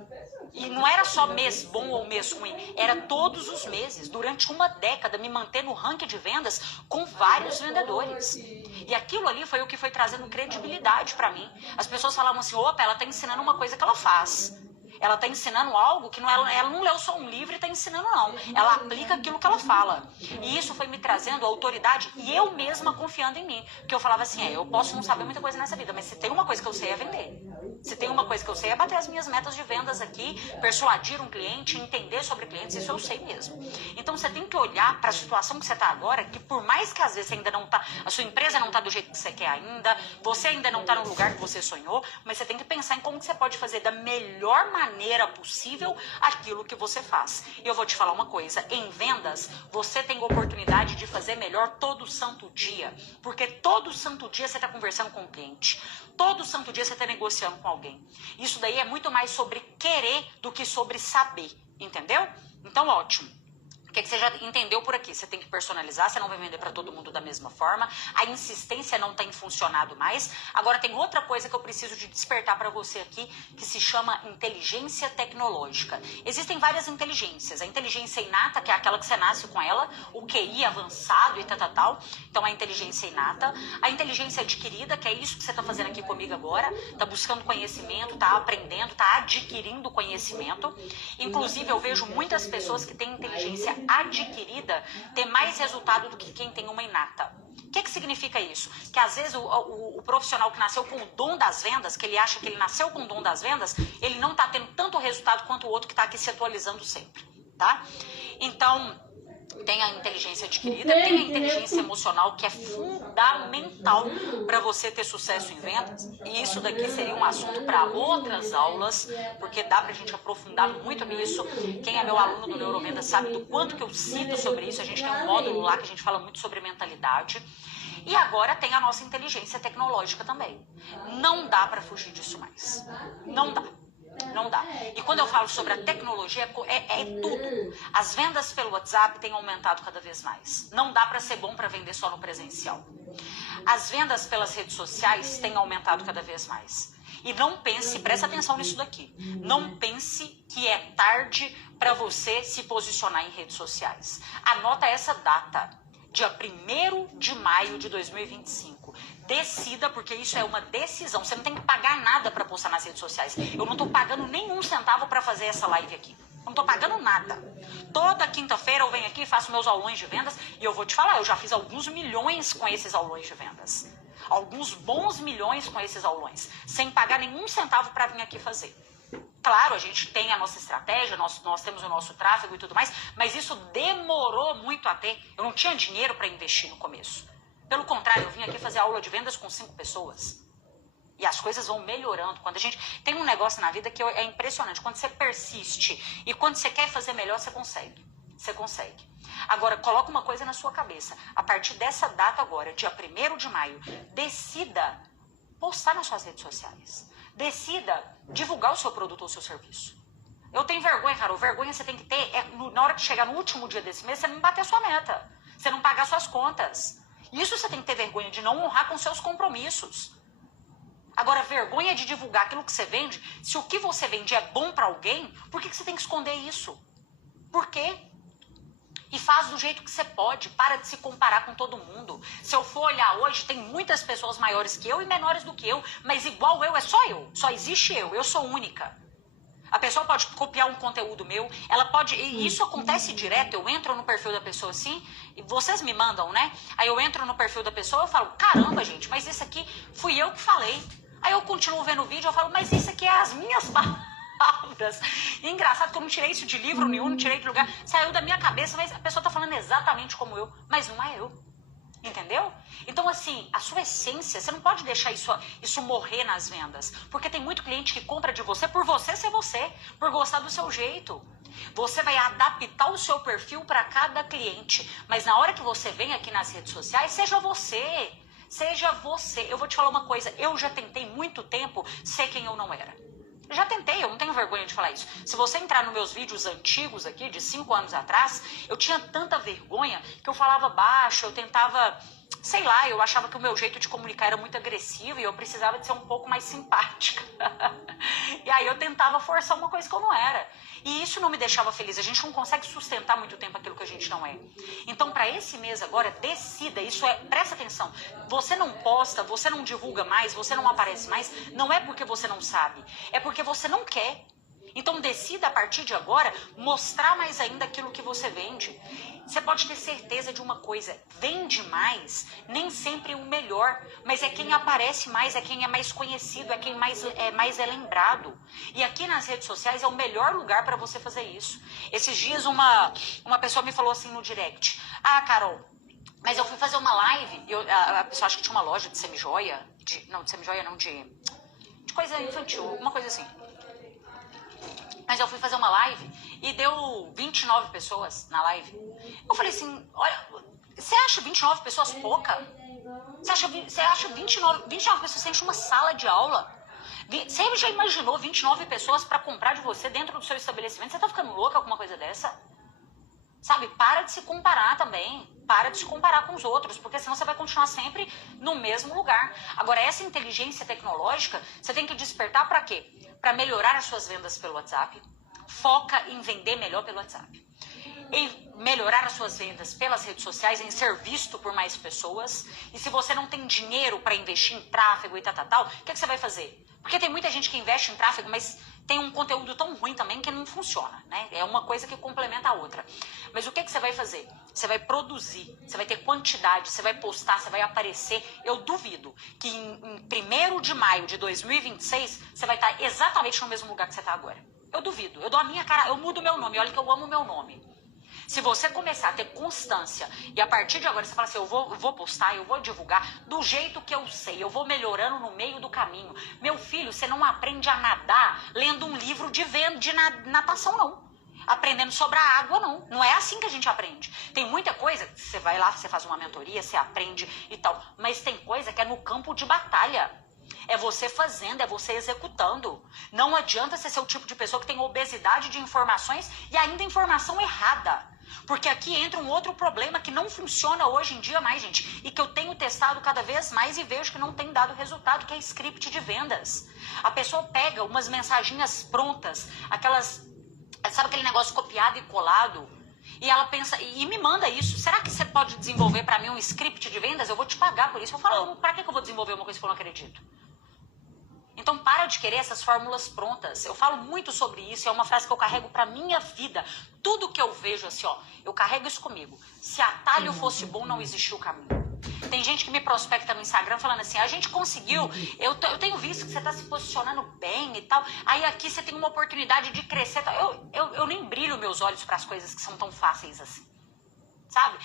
E não era só mês bom ou mês ruim, era todos os meses, durante uma década, me manter no ranking de vendas com vários vendedores. E aquilo ali foi o que foi trazendo credibilidade para mim. As pessoas falavam assim: opa, ela está ensinando uma coisa que ela faz. Ela está ensinando algo que ela não leu só um livro e está ensinando, não. Ela aplica aquilo que ela fala. E isso foi me trazendo autoridade e eu mesma confiando em mim. Porque eu falava assim: eu posso não saber muita coisa nessa vida, mas se tem uma coisa que eu sei é vender. Se tem uma coisa que eu sei é bater as minhas metas de vendas aqui, persuadir um cliente, entender sobre clientes, isso eu sei mesmo. Então você tem que olhar para a situação que você está agora, que por mais que às vezes você ainda não está, a sua empresa não está do jeito que você quer ainda, você ainda não está no lugar que você sonhou, mas você tem que pensar em como que você pode fazer da melhor maneira possível aquilo que você faz. E eu vou te falar uma coisa, em vendas, você tem oportunidade de fazer melhor todo santo dia, porque todo santo dia você está conversando com o cliente, todo santo dia você está negociando com alguém. Isso daí é muito mais sobre querer do que sobre saber, entendeu? Então, ótimo. O que você já entendeu por aqui? Você tem que personalizar, você não vai vender para todo mundo da mesma forma. A insistência não tem funcionado mais. Agora tem outra coisa que eu preciso de despertar para você aqui, que se chama inteligência tecnológica. Existem várias inteligências. A inteligência inata, que é aquela que você nasce com ela, o QI avançado e tal. Então a inteligência inata. A inteligência adquirida, que é isso que você está fazendo aqui comigo agora. Está buscando conhecimento, está aprendendo, está adquirindo conhecimento. Inclusive eu vejo muitas pessoas que têm inteligência adquirida ter mais resultado do que quem tem uma inata. O que significa isso? Que às vezes o profissional que nasceu com o dom das vendas, que ele acha que ele nasceu com o dom das vendas, ele não está tendo tanto resultado quanto o outro que está aqui se atualizando sempre, tá? Então, tem a inteligência adquirida, tem a inteligência emocional, que é fundamental para você ter sucesso em vendas. E isso daqui seria um assunto para outras aulas, porque dá para a gente aprofundar muito nisso. Quem é meu aluno do Neurovendas sabe do quanto que eu cito sobre isso. A gente tem um módulo lá que a gente fala muito sobre mentalidade. E agora tem a nossa inteligência tecnológica também. Não dá para fugir disso mais. Não dá. Não dá. E quando eu falo sobre a tecnologia, é tudo. As vendas pelo WhatsApp têm aumentado cada vez mais. Não dá para ser bom para vender só no presencial. As vendas pelas redes sociais têm aumentado cada vez mais. E não pense, presta atenção nisso daqui, não pense que é tarde para você se posicionar em redes sociais. Anota essa data, dia 1º de maio de 2025. Decida, porque isso é uma decisão. Você não tem que pagar nada para postar nas redes sociais. Eu não estou pagando nenhum centavo para fazer essa live aqui. Eu não estou pagando nada. Toda quinta-feira eu venho aqui e faço meus aulões de vendas. E eu vou te falar, eu já fiz alguns milhões com esses aulões de vendas. Alguns bons milhões com esses aulões. Sem pagar nenhum centavo para vir aqui fazer. Claro, a gente tem a nossa estratégia, nós temos o nosso tráfego e tudo mais. Mas isso demorou muito a ter. Eu não tinha dinheiro para investir no começo. Pelo contrário, eu vim aqui fazer aula de vendas com 5 pessoas. E as coisas vão melhorando. Quando a gente tem um negócio na vida que é impressionante. Quando você persiste e quando você quer fazer melhor, você consegue. Você consegue. Agora, coloca uma coisa na sua cabeça. A partir dessa data agora, dia 1º de maio, decida postar nas suas redes sociais. Decida divulgar o seu produto ou o seu serviço. Eu tenho vergonha, Carol. Vergonha você tem que ter na hora que chegar no último dia desse mês, você não bater a sua meta. Você não pagar suas contas. Isso você tem que ter vergonha de não honrar com seus compromissos. Agora, vergonha de divulgar aquilo que você vende. Se o que você vende é bom para alguém, por que você tem que esconder isso? Por quê? E faz do jeito que você pode. Para de se comparar com todo mundo. Se eu for olhar hoje, tem muitas pessoas maiores que eu e menores do que eu. Mas igual eu, é só eu. Só existe eu. Eu sou única. A pessoa pode copiar um conteúdo meu, ela pode, e isso acontece direto, eu entro no perfil da pessoa assim, e vocês me mandam, né? Aí eu entro no perfil da pessoa, eu falo, caramba, gente, mas isso aqui fui eu que falei. Aí eu continuo vendo o vídeo, eu falo, mas isso aqui é as minhas palavras. E engraçado que eu não tirei isso de livro nenhum, não tirei de lugar, saiu da minha cabeça, mas a pessoa tá falando exatamente como eu, mas não é eu. Entendeu? Então, assim, a sua essência, você não pode deixar isso morrer nas vendas. Porque tem muito cliente que compra de você por você ser você, por gostar do seu jeito. Você vai adaptar o seu perfil para cada cliente. Mas na hora que você vem aqui nas redes sociais, seja você. Seja você. Eu vou te falar uma coisa, eu já tentei muito tempo ser quem eu não era. Já tentei, eu não tenho vergonha de falar isso. Se você entrar nos meus vídeos antigos aqui, de 5 anos atrás, eu tinha tanta vergonha que eu falava baixo, eu tentava, sei lá, eu achava que o meu jeito de comunicar era muito agressivo e eu precisava de ser um pouco mais simpática. E aí eu tentava forçar uma coisa que eu não era. E isso não me deixava feliz. A gente não consegue sustentar muito tempo aquilo que a gente não é. Então, para esse mês agora, decida. Isso é, presta atenção. Você não posta, você não divulga mais, você não aparece mais. Não é porque você não sabe. É porque você não quer. Então, decida a partir de agora mostrar mais ainda aquilo que você vende. Você pode ter certeza de uma coisa, vende mais, nem sempre o melhor, mas é quem aparece mais, é quem é mais conhecido, é quem mais é lembrado. E aqui nas redes sociais é o melhor lugar para você fazer isso. Esses dias uma pessoa me falou assim no direct, Carol, mas eu fui fazer uma live, a pessoa acha que tinha uma loja de semijoia, de coisa infantil, alguma coisa assim. Mas eu fui fazer uma live e deu 29 pessoas na live. Eu falei assim, olha, você acha 29 pessoas pouca? Você acha 29 pessoas, você enche uma sala de aula? Você já imaginou 29 pessoas para comprar de você dentro do seu estabelecimento? Você tá ficando louca com uma coisa dessa? Sabe? Para de se comparar também. Para de se comparar com os outros, porque senão você vai continuar sempre no mesmo lugar. Agora, essa inteligência tecnológica, você tem que despertar para quê? Para melhorar as suas vendas pelo WhatsApp. Foca em vender melhor pelo WhatsApp. Em melhorar as suas vendas pelas redes sociais, em ser visto por mais pessoas. E se você não tem dinheiro para investir em tráfego e tal, o que você vai fazer? Porque tem muita gente que investe em tráfego, mas tem um conteúdo tão ruim também que não funciona, né? É uma coisa que complementa a outra. Mas o que você vai fazer? Você vai produzir, você vai ter quantidade, você vai postar, você vai aparecer. Eu duvido que em 1º de maio de 2026, você vai estar exatamente no mesmo lugar que você está agora. Eu duvido. Eu dou a minha cara, eu mudo o meu nome. Olha que eu amo o meu nome. Se você começar a ter constância e a partir de agora você fala assim, eu vou postar, eu vou divulgar do jeito que eu sei, eu vou melhorando no meio do caminho. Meu filho, você não aprende a nadar lendo um livro de natação, não. Aprendendo sobre a água, não. Não é assim que a gente aprende. Tem muita coisa, você vai lá, você faz uma mentoria, você aprende e tal, mas tem coisa que é no campo de batalha. É você fazendo, é você executando. Não adianta você ser o tipo de pessoa que tem obesidade de informações e ainda informação errada. Porque aqui entra um outro problema que não funciona hoje em dia mais, gente. E que eu tenho testado cada vez mais e vejo que não tem dado resultado, que é script de vendas. A pessoa pega umas mensaginhas prontas, aquelas... Sabe aquele negócio copiado e colado? E ela pensa, e me manda isso. Será que você pode desenvolver para mim um script de vendas? Eu vou te pagar por isso. Eu falo, para que eu vou desenvolver uma coisa que eu não acredito? Então para de querer essas fórmulas prontas. Eu falo muito sobre isso, é uma frase que eu carrego pra minha vida. Tudo que eu vejo assim, ó, eu carrego isso comigo. Se atalho fosse bom, não existia o caminho. Tem gente que me prospecta no Instagram falando assim, a gente conseguiu, eu tenho visto que você tá se posicionando bem e tal, aí aqui você tem uma oportunidade de crescer. Eu nem brilho meus olhos para as coisas que são tão fáceis assim. Sabe?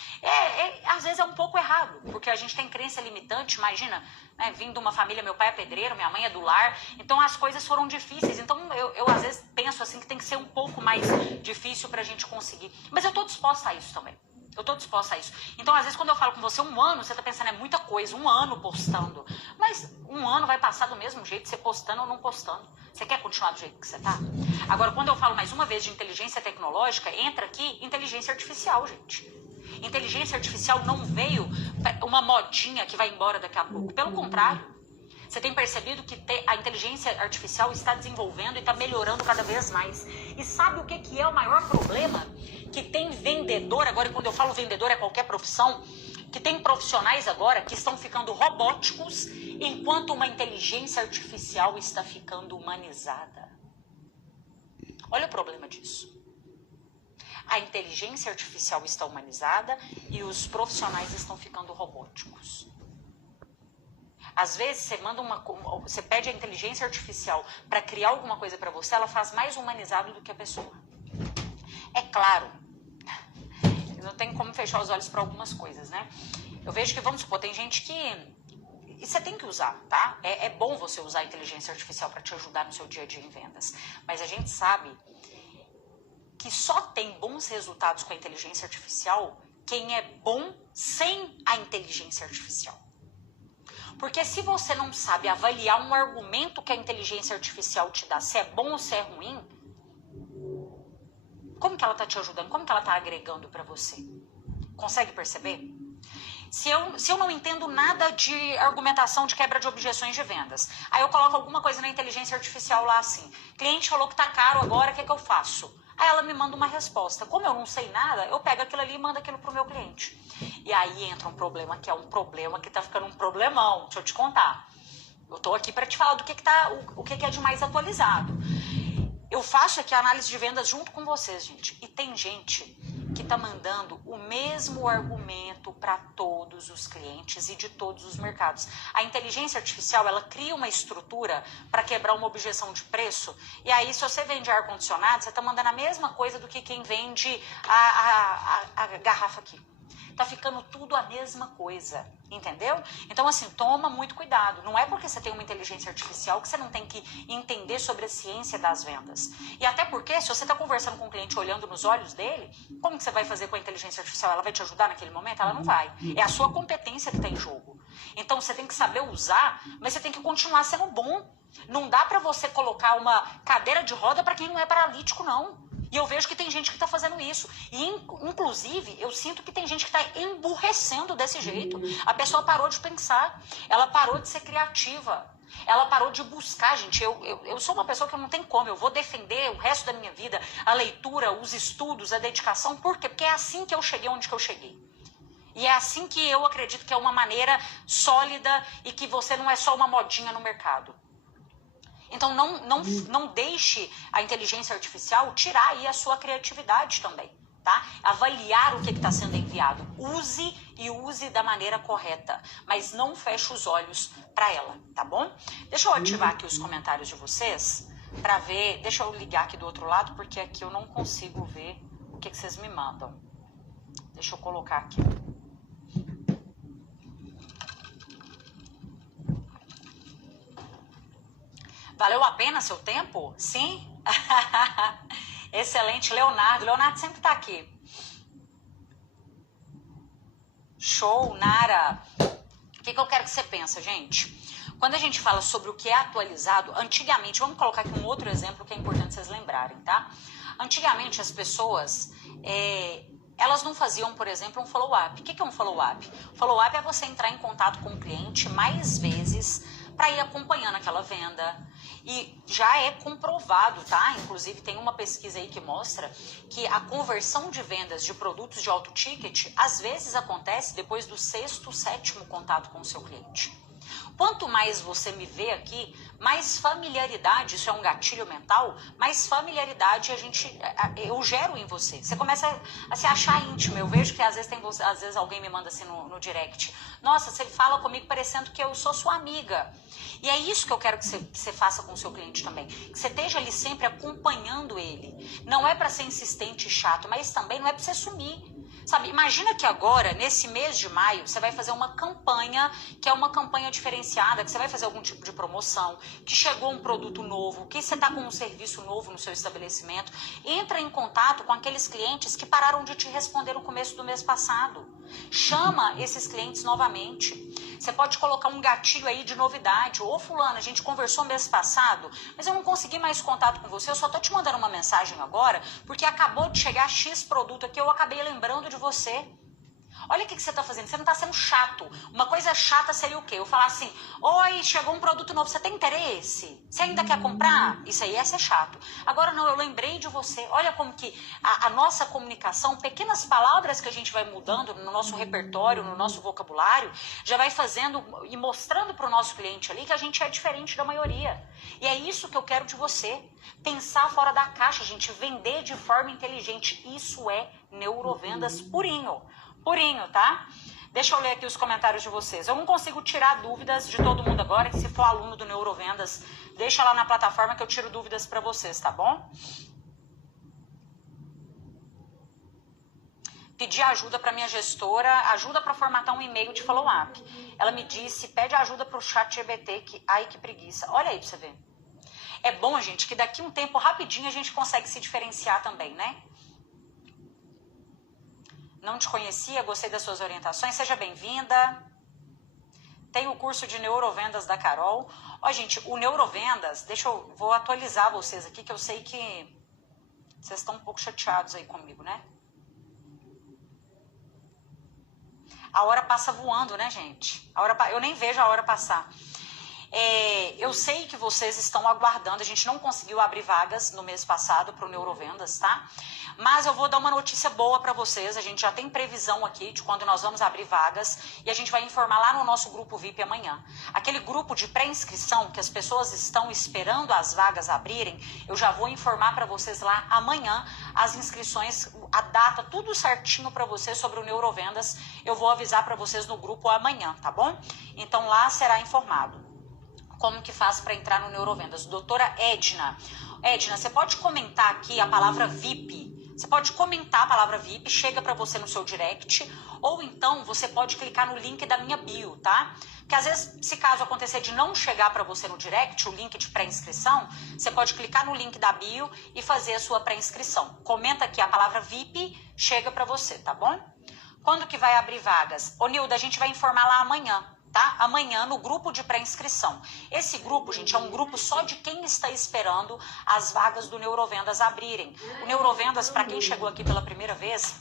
Às vezes é um pouco errado, porque a gente tem crença limitante, imagina, né, vindo de uma família, meu pai é pedreiro, minha mãe é do lar, então as coisas foram difíceis, então eu às vezes penso assim que tem que ser um pouco mais difícil pra gente conseguir, mas eu tô disposta a isso também, eu tô disposta a isso. Então às vezes quando eu falo com você 1 ano, você tá pensando, é muita coisa, 1 ano postando, mas 1 ano vai passar do mesmo jeito, você postando ou não postando. Você quer continuar do jeito que você tá? Agora, quando eu falo mais uma vez de inteligência tecnológica, entra aqui inteligência artificial, gente. Inteligência artificial não veio uma modinha que vai embora daqui a pouco. Pelo contrário, você tem percebido que a inteligência artificial está desenvolvendo e está melhorando cada vez mais. E sabe o que é o maior problema? Que tem vendedor, agora quando eu falo vendedor é qualquer profissão, que tem profissionais agora que estão ficando robóticos enquanto uma inteligência artificial está ficando humanizada. Olha o problema disso. A inteligência artificial está humanizada e os profissionais estão ficando robóticos. Às vezes você pede a inteligência artificial para criar alguma coisa para você, ela faz mais humanizado do que a pessoa. É claro, não tem como fechar os olhos para algumas coisas, né? Eu vejo que, vamos supor, tem gente que... E você tem que usar, tá? É bom você usar a inteligência artificial para te ajudar no seu dia a dia em vendas. Mas a gente sabe que só tem bons resultados com a inteligência artificial quem é bom sem a inteligência artificial. Porque se você não sabe avaliar um argumento que a inteligência artificial te dá, se é bom ou se é ruim, como que ela está te ajudando? Como que ela está agregando para você? Consegue perceber? Se eu não entendo nada de argumentação de quebra de objeções de vendas, aí eu coloco alguma coisa na inteligência artificial lá assim, cliente falou que tá caro agora, o que eu faço? Aí ela me manda uma resposta. Como eu não sei nada, eu pego aquilo ali e mando aquilo pro meu cliente. E aí entra um problema que é um problema que tá ficando um problemão. Deixa eu te contar. Eu tô aqui para te falar do o que é de mais atualizado. Eu faço aqui a análise de vendas junto com vocês, gente. E tem gente que tá mandando o mesmo argumento para todos os clientes e de todos os mercados. A inteligência artificial, ela cria uma estrutura para quebrar uma objeção de preço. E aí, se você vende ar-condicionado, você tá mandando a mesma coisa do que quem vende a garrafa aqui. Tá ficando tudo a mesma coisa, entendeu? Então, assim, toma muito cuidado. Não é porque você tem uma inteligência artificial que você não tem que entender sobre a ciência das vendas. E até porque, se você tá conversando com o cliente olhando nos olhos dele, como que você vai fazer com a inteligência artificial? Ela vai te ajudar naquele momento? Ela não vai. É a sua competência que tá em jogo. Então, você tem que saber usar, mas você tem que continuar sendo bom. Não dá pra você colocar uma cadeira de roda pra quem não é paralítico, não. E eu vejo que tem gente que está fazendo isso. E, inclusive, eu sinto que tem gente que está emburrecendo desse jeito. A pessoa parou de pensar. Ela parou de ser criativa. Ela parou de buscar, gente. Eu sou uma pessoa que não tem como. Eu vou defender o resto da minha vida a leitura, os estudos, a dedicação. Por quê? Porque é assim que eu cheguei onde que eu cheguei. E é assim que eu acredito que é uma maneira sólida e que você não é só uma modinha no mercado. Então não deixe a inteligência artificial tirar aí a sua criatividade também, tá? Avaliar o que está sendo enviado. Use da maneira correta, mas não feche os olhos para ela, tá bom? Deixa eu ativar aqui os comentários de vocês para ver. Deixa eu ligar aqui do outro lado, porque aqui eu não consigo ver o que vocês me mandam. Deixa eu colocar aqui. Valeu a pena seu tempo? Sim? Excelente, Leonardo. Leonardo sempre tá aqui. Show, Nara. O que eu quero que você pense, gente? Quando a gente fala sobre o que é atualizado, antigamente, vamos colocar aqui um outro exemplo que é importante vocês lembrarem, tá? Antigamente as pessoas, elas não faziam, por exemplo, um follow-up. O que é um follow-up? Follow-up é você entrar em contato com o cliente mais vezes para ir acompanhando aquela venda. E já é comprovado, tá? Inclusive tem uma pesquisa aí que mostra que a conversão de vendas de produtos de alto ticket às vezes acontece depois do 6º, 7º contato com o seu cliente. Quanto mais você me vê aqui, mais familiaridade, isso é um gatilho mental, mais familiaridade eu gero em você. Você começa a se achar íntimo. Eu vejo que às vezes alguém me manda assim no direct. Nossa, você fala comigo parecendo que eu sou sua amiga. E é isso que eu quero que você faça com o seu cliente também. Que você esteja ali sempre acompanhando ele. Não é para ser insistente e chato, mas também não é para você sumir. Sabe, imagina que agora, nesse mês de maio, você vai fazer uma campanha, que é uma campanha diferenciada, que você vai fazer algum tipo de promoção, que chegou um produto novo, que você está com um serviço novo no seu estabelecimento. Entra em contato com aqueles clientes que pararam de te responder no começo do mês passado. Chama esses clientes novamente. Você pode colocar um gatilho aí de novidade. Ô fulano, a gente conversou mês passado, mas eu não consegui mais contato com você, eu só tô te mandando uma mensagem agora, porque acabou de chegar X produto aqui, eu acabei lembrando de você. Olha o que você está fazendo, você não está sendo chato. Uma coisa chata seria o quê? Eu falar assim, oi, chegou um produto novo, você tem interesse? Você ainda quer comprar? Isso aí é ser chato. Agora não, eu lembrei de você. Olha como que a nossa comunicação, pequenas palavras que a gente vai mudando no nosso repertório, no nosso vocabulário, já vai fazendo e mostrando para o nosso cliente ali que a gente é diferente da maioria. E é isso que eu quero de você. Pensar fora da caixa, gente, vender de forma inteligente. Isso é neurovendas purinho. Purinho, tá? Deixa eu ler aqui os comentários de vocês. Eu não consigo tirar dúvidas de todo mundo agora, que se for aluno do Neurovendas, deixa lá na plataforma que eu tiro dúvidas para vocês, tá bom? Pedi ajuda para minha gestora, ajuda para formatar um e-mail de follow-up. Ela me disse, pede ajuda para o ChatGPT, ai que preguiça. Olha aí pra você ver. É bom, gente, que daqui um tempo rapidinho a gente consegue se diferenciar também, né? Não te conhecia, gostei das suas orientações, seja bem-vinda. Tem o curso de Neurovendas da Carol. Ó, gente, o Neurovendas, vou atualizar vocês aqui, que eu sei que vocês estão um pouco chateados aí comigo, né? A hora passa voando, né, gente? Eu nem vejo a hora passar. Eu sei que vocês estão aguardando, a gente não conseguiu abrir vagas no mês passado para o Neurovendas, tá? Mas eu vou dar uma notícia boa para vocês, a gente já tem previsão aqui de quando nós vamos abrir vagas e a gente vai informar lá no nosso grupo VIP amanhã. Aquele grupo de pré-inscrição que as pessoas estão esperando as vagas abrirem, eu já vou informar para vocês lá amanhã as inscrições, a data, tudo certinho para vocês sobre o Neurovendas, eu vou avisar para vocês no grupo amanhã, tá bom? Então lá será informado. Como que faz para entrar no Neurovendas? Doutora Edna. Edna, você pode comentar aqui a palavra VIP. Você pode comentar a palavra VIP, chega para você no seu direct, ou então você pode clicar no link da minha bio, tá? Porque às vezes, se caso acontecer de não chegar para você no direct, o link de pré-inscrição, você pode clicar no link da bio e fazer a sua pré-inscrição. Comenta aqui a palavra VIP, chega para você, tá bom? Quando que vai abrir vagas? Ô Nilda, a gente vai informar lá amanhã. tá? Amanhã no grupo de pré-inscrição. Esse grupo, gente, é um grupo só de quem está esperando as vagas do Neurovendas abrirem. O Neurovendas, para quem chegou aqui pela primeira vez,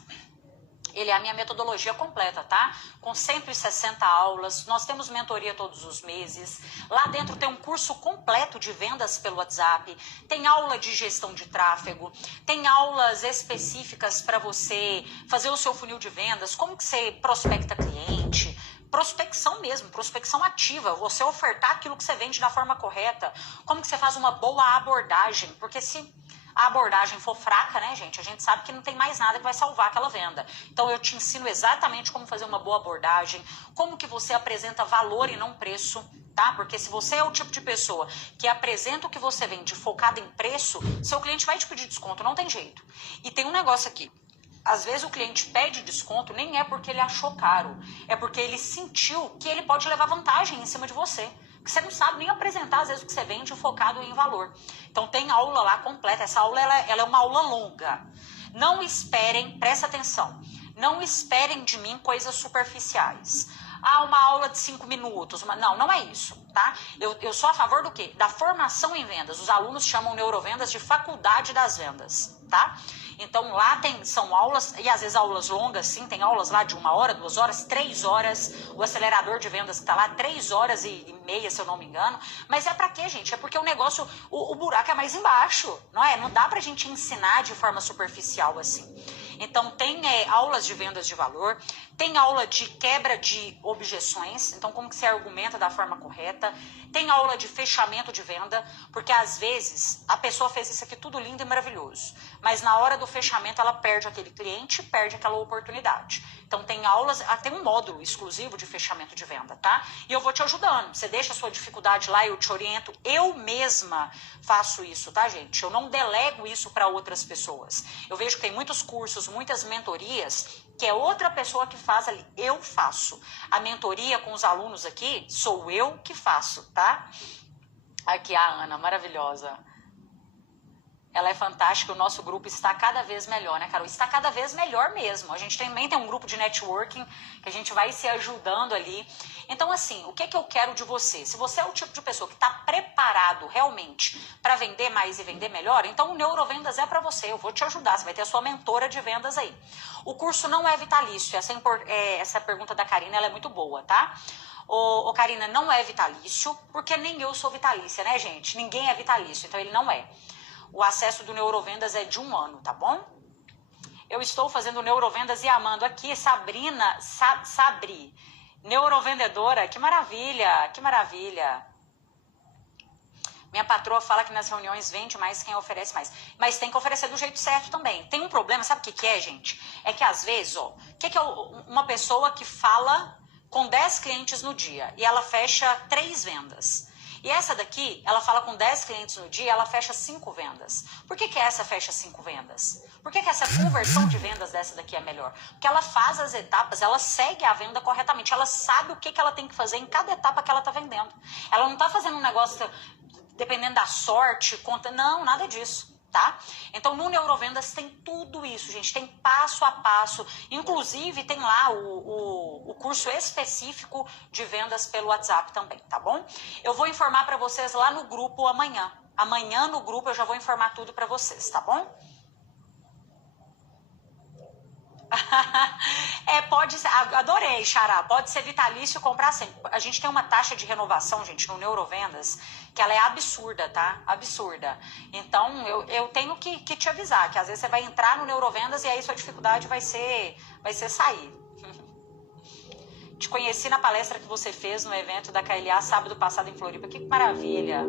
ele é a minha metodologia completa, tá? Com 160 aulas, nós temos mentoria todos os meses. Lá dentro tem um curso completo de vendas pelo WhatsApp, tem aula de gestão de tráfego, tem aulas específicas para você fazer o seu funil de vendas, como que você prospecta cliente, prospecção mesmo, prospecção ativa, você ofertar aquilo que você vende da forma correta, como que você faz uma boa abordagem, porque se a abordagem for fraca, né, gente, a gente sabe que não tem mais nada que vai salvar aquela venda. Então eu te ensino exatamente como fazer uma boa abordagem, como que você apresenta valor e não preço, tá? Porque se você é o tipo de pessoa que apresenta o que você vende focado em preço, seu cliente vai te pedir desconto, não tem jeito. E tem um negócio aqui. Às vezes o cliente pede desconto nem é porque ele achou caro, é porque ele sentiu que ele pode levar vantagem em cima de você. Que você não sabe nem apresentar, às vezes, o que você vende focado em valor. Então, tem aula lá completa. Essa aula, ela é uma aula longa. Não esperem, presta atenção, não esperem de mim coisas superficiais. Ah, uma aula de 5 minutos. Não é isso, tá? Eu sou a favor do quê? Da formação em vendas. Os alunos chamam Neurovendas de faculdade das vendas, tá? Então, lá são aulas, e às vezes aulas longas, sim, tem aulas lá de 1 hora, 2 horas, 3 horas, o acelerador de vendas que tá lá, 3 horas e meia, se eu não me engano. Mas é pra quê, gente? É porque o negócio, o buraco é mais embaixo, não é? Não dá pra gente ensinar de forma superficial assim. Então, tem aulas de vendas de valor, tem aula de quebra de objeções, então como que você argumenta da forma correta, tem aula de fechamento de venda, porque às vezes a pessoa fez isso aqui tudo lindo e maravilhoso, mas na hora do fechamento ela perde aquele cliente, perde aquela oportunidade. Então tem aulas, tem um módulo exclusivo de fechamento de venda, tá? E eu vou te ajudando, você deixa a sua dificuldade lá, eu te oriento, eu mesma faço isso, tá, gente? Eu não delego isso para outras pessoas. Eu vejo que tem muitos cursos, muitas mentorias, que é outra pessoa que faz ali, eu faço. A mentoria com os alunos aqui, sou eu que faço, tá? Aqui a Ana, maravilhosa. Ela é fantástica, o nosso grupo está cada vez melhor, né, Carol? Está cada vez melhor mesmo. A gente também tem um grupo de networking que a gente vai se ajudando ali. Então, assim, o que eu quero de você? Se você é o tipo de pessoa que está preparado realmente para vender mais e vender melhor, então o Neurovendas é para você. Eu vou te ajudar, você vai ter a sua mentora de vendas aí. O curso não é vitalício. Essa pergunta da Karina, ela é muito boa, tá? Ô, Karina, não é vitalício, porque nem eu sou vitalícia, né, gente? Ninguém é vitalício, então ele não é. O acesso do Neurovendas é de 1 ano, tá bom? Eu estou fazendo Neurovendas e amando aqui, Sabrina, Sabri, neurovendedora, que maravilha, que maravilha. Minha patroa fala que nas reuniões vende mais quem oferece mais. Mas tem que oferecer do jeito certo também. Tem um problema, sabe o que é, gente? É que às vezes, ó, o que é uma pessoa que fala com 10 clientes no dia e ela fecha 3 vendas? E essa daqui, ela fala com 10 clientes no dia, ela fecha 5 vendas. Por que essa fecha 5 vendas? Por que essa conversão de vendas dessa daqui é melhor? Porque ela faz as etapas, ela segue a venda corretamente, ela sabe o que ela tem que fazer em cada etapa que ela está vendendo. Ela não está fazendo um negócio dependendo da sorte, não, nada disso. Tá? Então no Neurovendas tem tudo isso, gente, tem passo a passo, inclusive tem lá o curso específico de vendas pelo WhatsApp também, tá bom? Eu vou informar para vocês lá no grupo amanhã no grupo eu já vou informar tudo para vocês, tá bom? Pode ser, adorei, Xará, pode ser vitalício comprar sempre. A gente tem uma taxa de renovação, gente, no Neurovendas, que ela é absurda, tá? Absurda. Então, eu tenho que te avisar, que às vezes você vai entrar no Neurovendas e aí sua dificuldade vai ser sair. Te conheci na palestra que você fez no evento da KLA sábado passado em Floripa, que maravilha.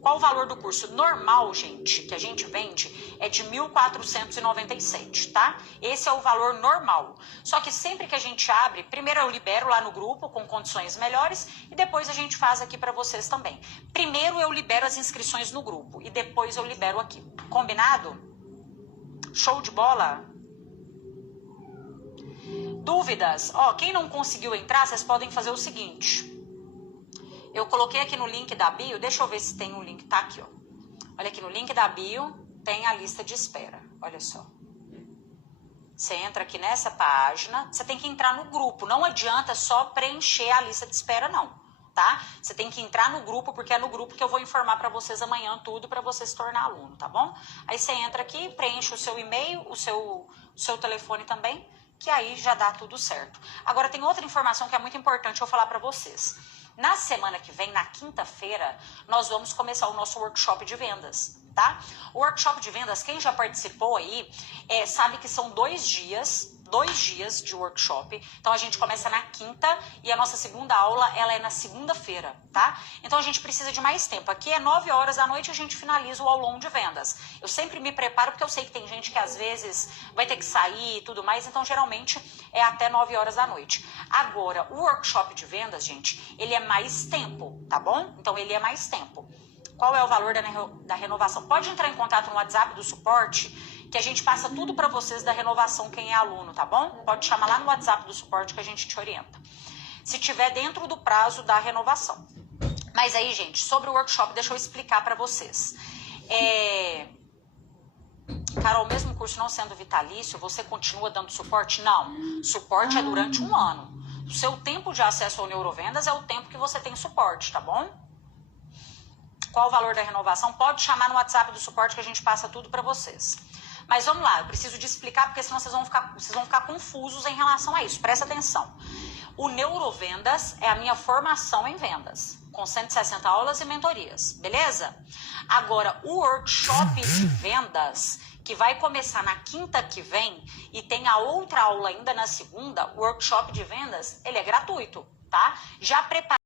Qual o valor do curso? Normal, gente, que a gente vende é de 1.497, tá? Esse é o valor normal. Só que sempre que a gente abre, primeiro eu libero lá no grupo com condições melhores e depois a gente faz aqui para vocês também. Primeiro eu libero as inscrições no grupo e depois eu libero aqui. Combinado? Show de bola? Dúvidas? Ó, quem não conseguiu entrar, vocês podem fazer o seguinte. Eu coloquei aqui no link da bio, deixa eu ver se tem um link, tá aqui, ó. Olha aqui no link da bio, tem a lista de espera, olha só. Você entra aqui nessa página, você tem que entrar no grupo. Não adianta só preencher a lista de espera, não, tá? Você tem que entrar no grupo, porque é no grupo que eu vou informar para vocês amanhã tudo para você se tornar aluno, tá bom? Aí você entra aqui, preenche o seu e-mail, o seu telefone também, que aí já dá tudo certo. Agora tem outra informação que é muito importante eu falar para vocês. Na semana que vem, na quinta-feira, nós vamos começar o nosso workshop de vendas, tá? O workshop de vendas, quem já participou aí, sabe que são 2 dias de workshop. Então a gente começa na quinta e a nossa segunda aula, ela é na segunda-feira, tá? Então a gente precisa de mais tempo. Aqui é 9 horas da noite, a gente finaliza o aulão de vendas. Eu sempre me preparo porque eu sei que tem gente que às vezes vai ter que sair e tudo mais, então geralmente é até 9 horas da noite. Agora, o workshop de vendas, gente, ele é mais tempo, tá bom? Então ele é mais tempo. Qual é o valor da renovação? Pode entrar em contato no WhatsApp do suporte, que a gente passa tudo para vocês da renovação, quem é aluno, tá bom? Pode chamar lá no WhatsApp do suporte que a gente te orienta. Se tiver dentro do prazo da renovação. Mas aí, gente, sobre o workshop, deixa eu explicar para vocês. Carol, mesmo curso não sendo vitalício, você continua dando suporte? Não. Suporte é durante 1 ano. O seu tempo de acesso ao Neurovendas é o tempo que você tem suporte, tá bom? Qual o valor da renovação? Pode chamar no WhatsApp do suporte que a gente passa tudo para vocês. Mas vamos lá, eu preciso de explicar, porque senão vocês vão ficar confusos em relação a isso. Presta atenção. O Neurovendas é a minha formação em vendas, com 160 aulas e mentorias, beleza? Agora, o workshop de vendas, que vai começar na quinta que vem, e tem a outra aula ainda na segunda, o workshop de vendas, ele é gratuito, tá? Já preparado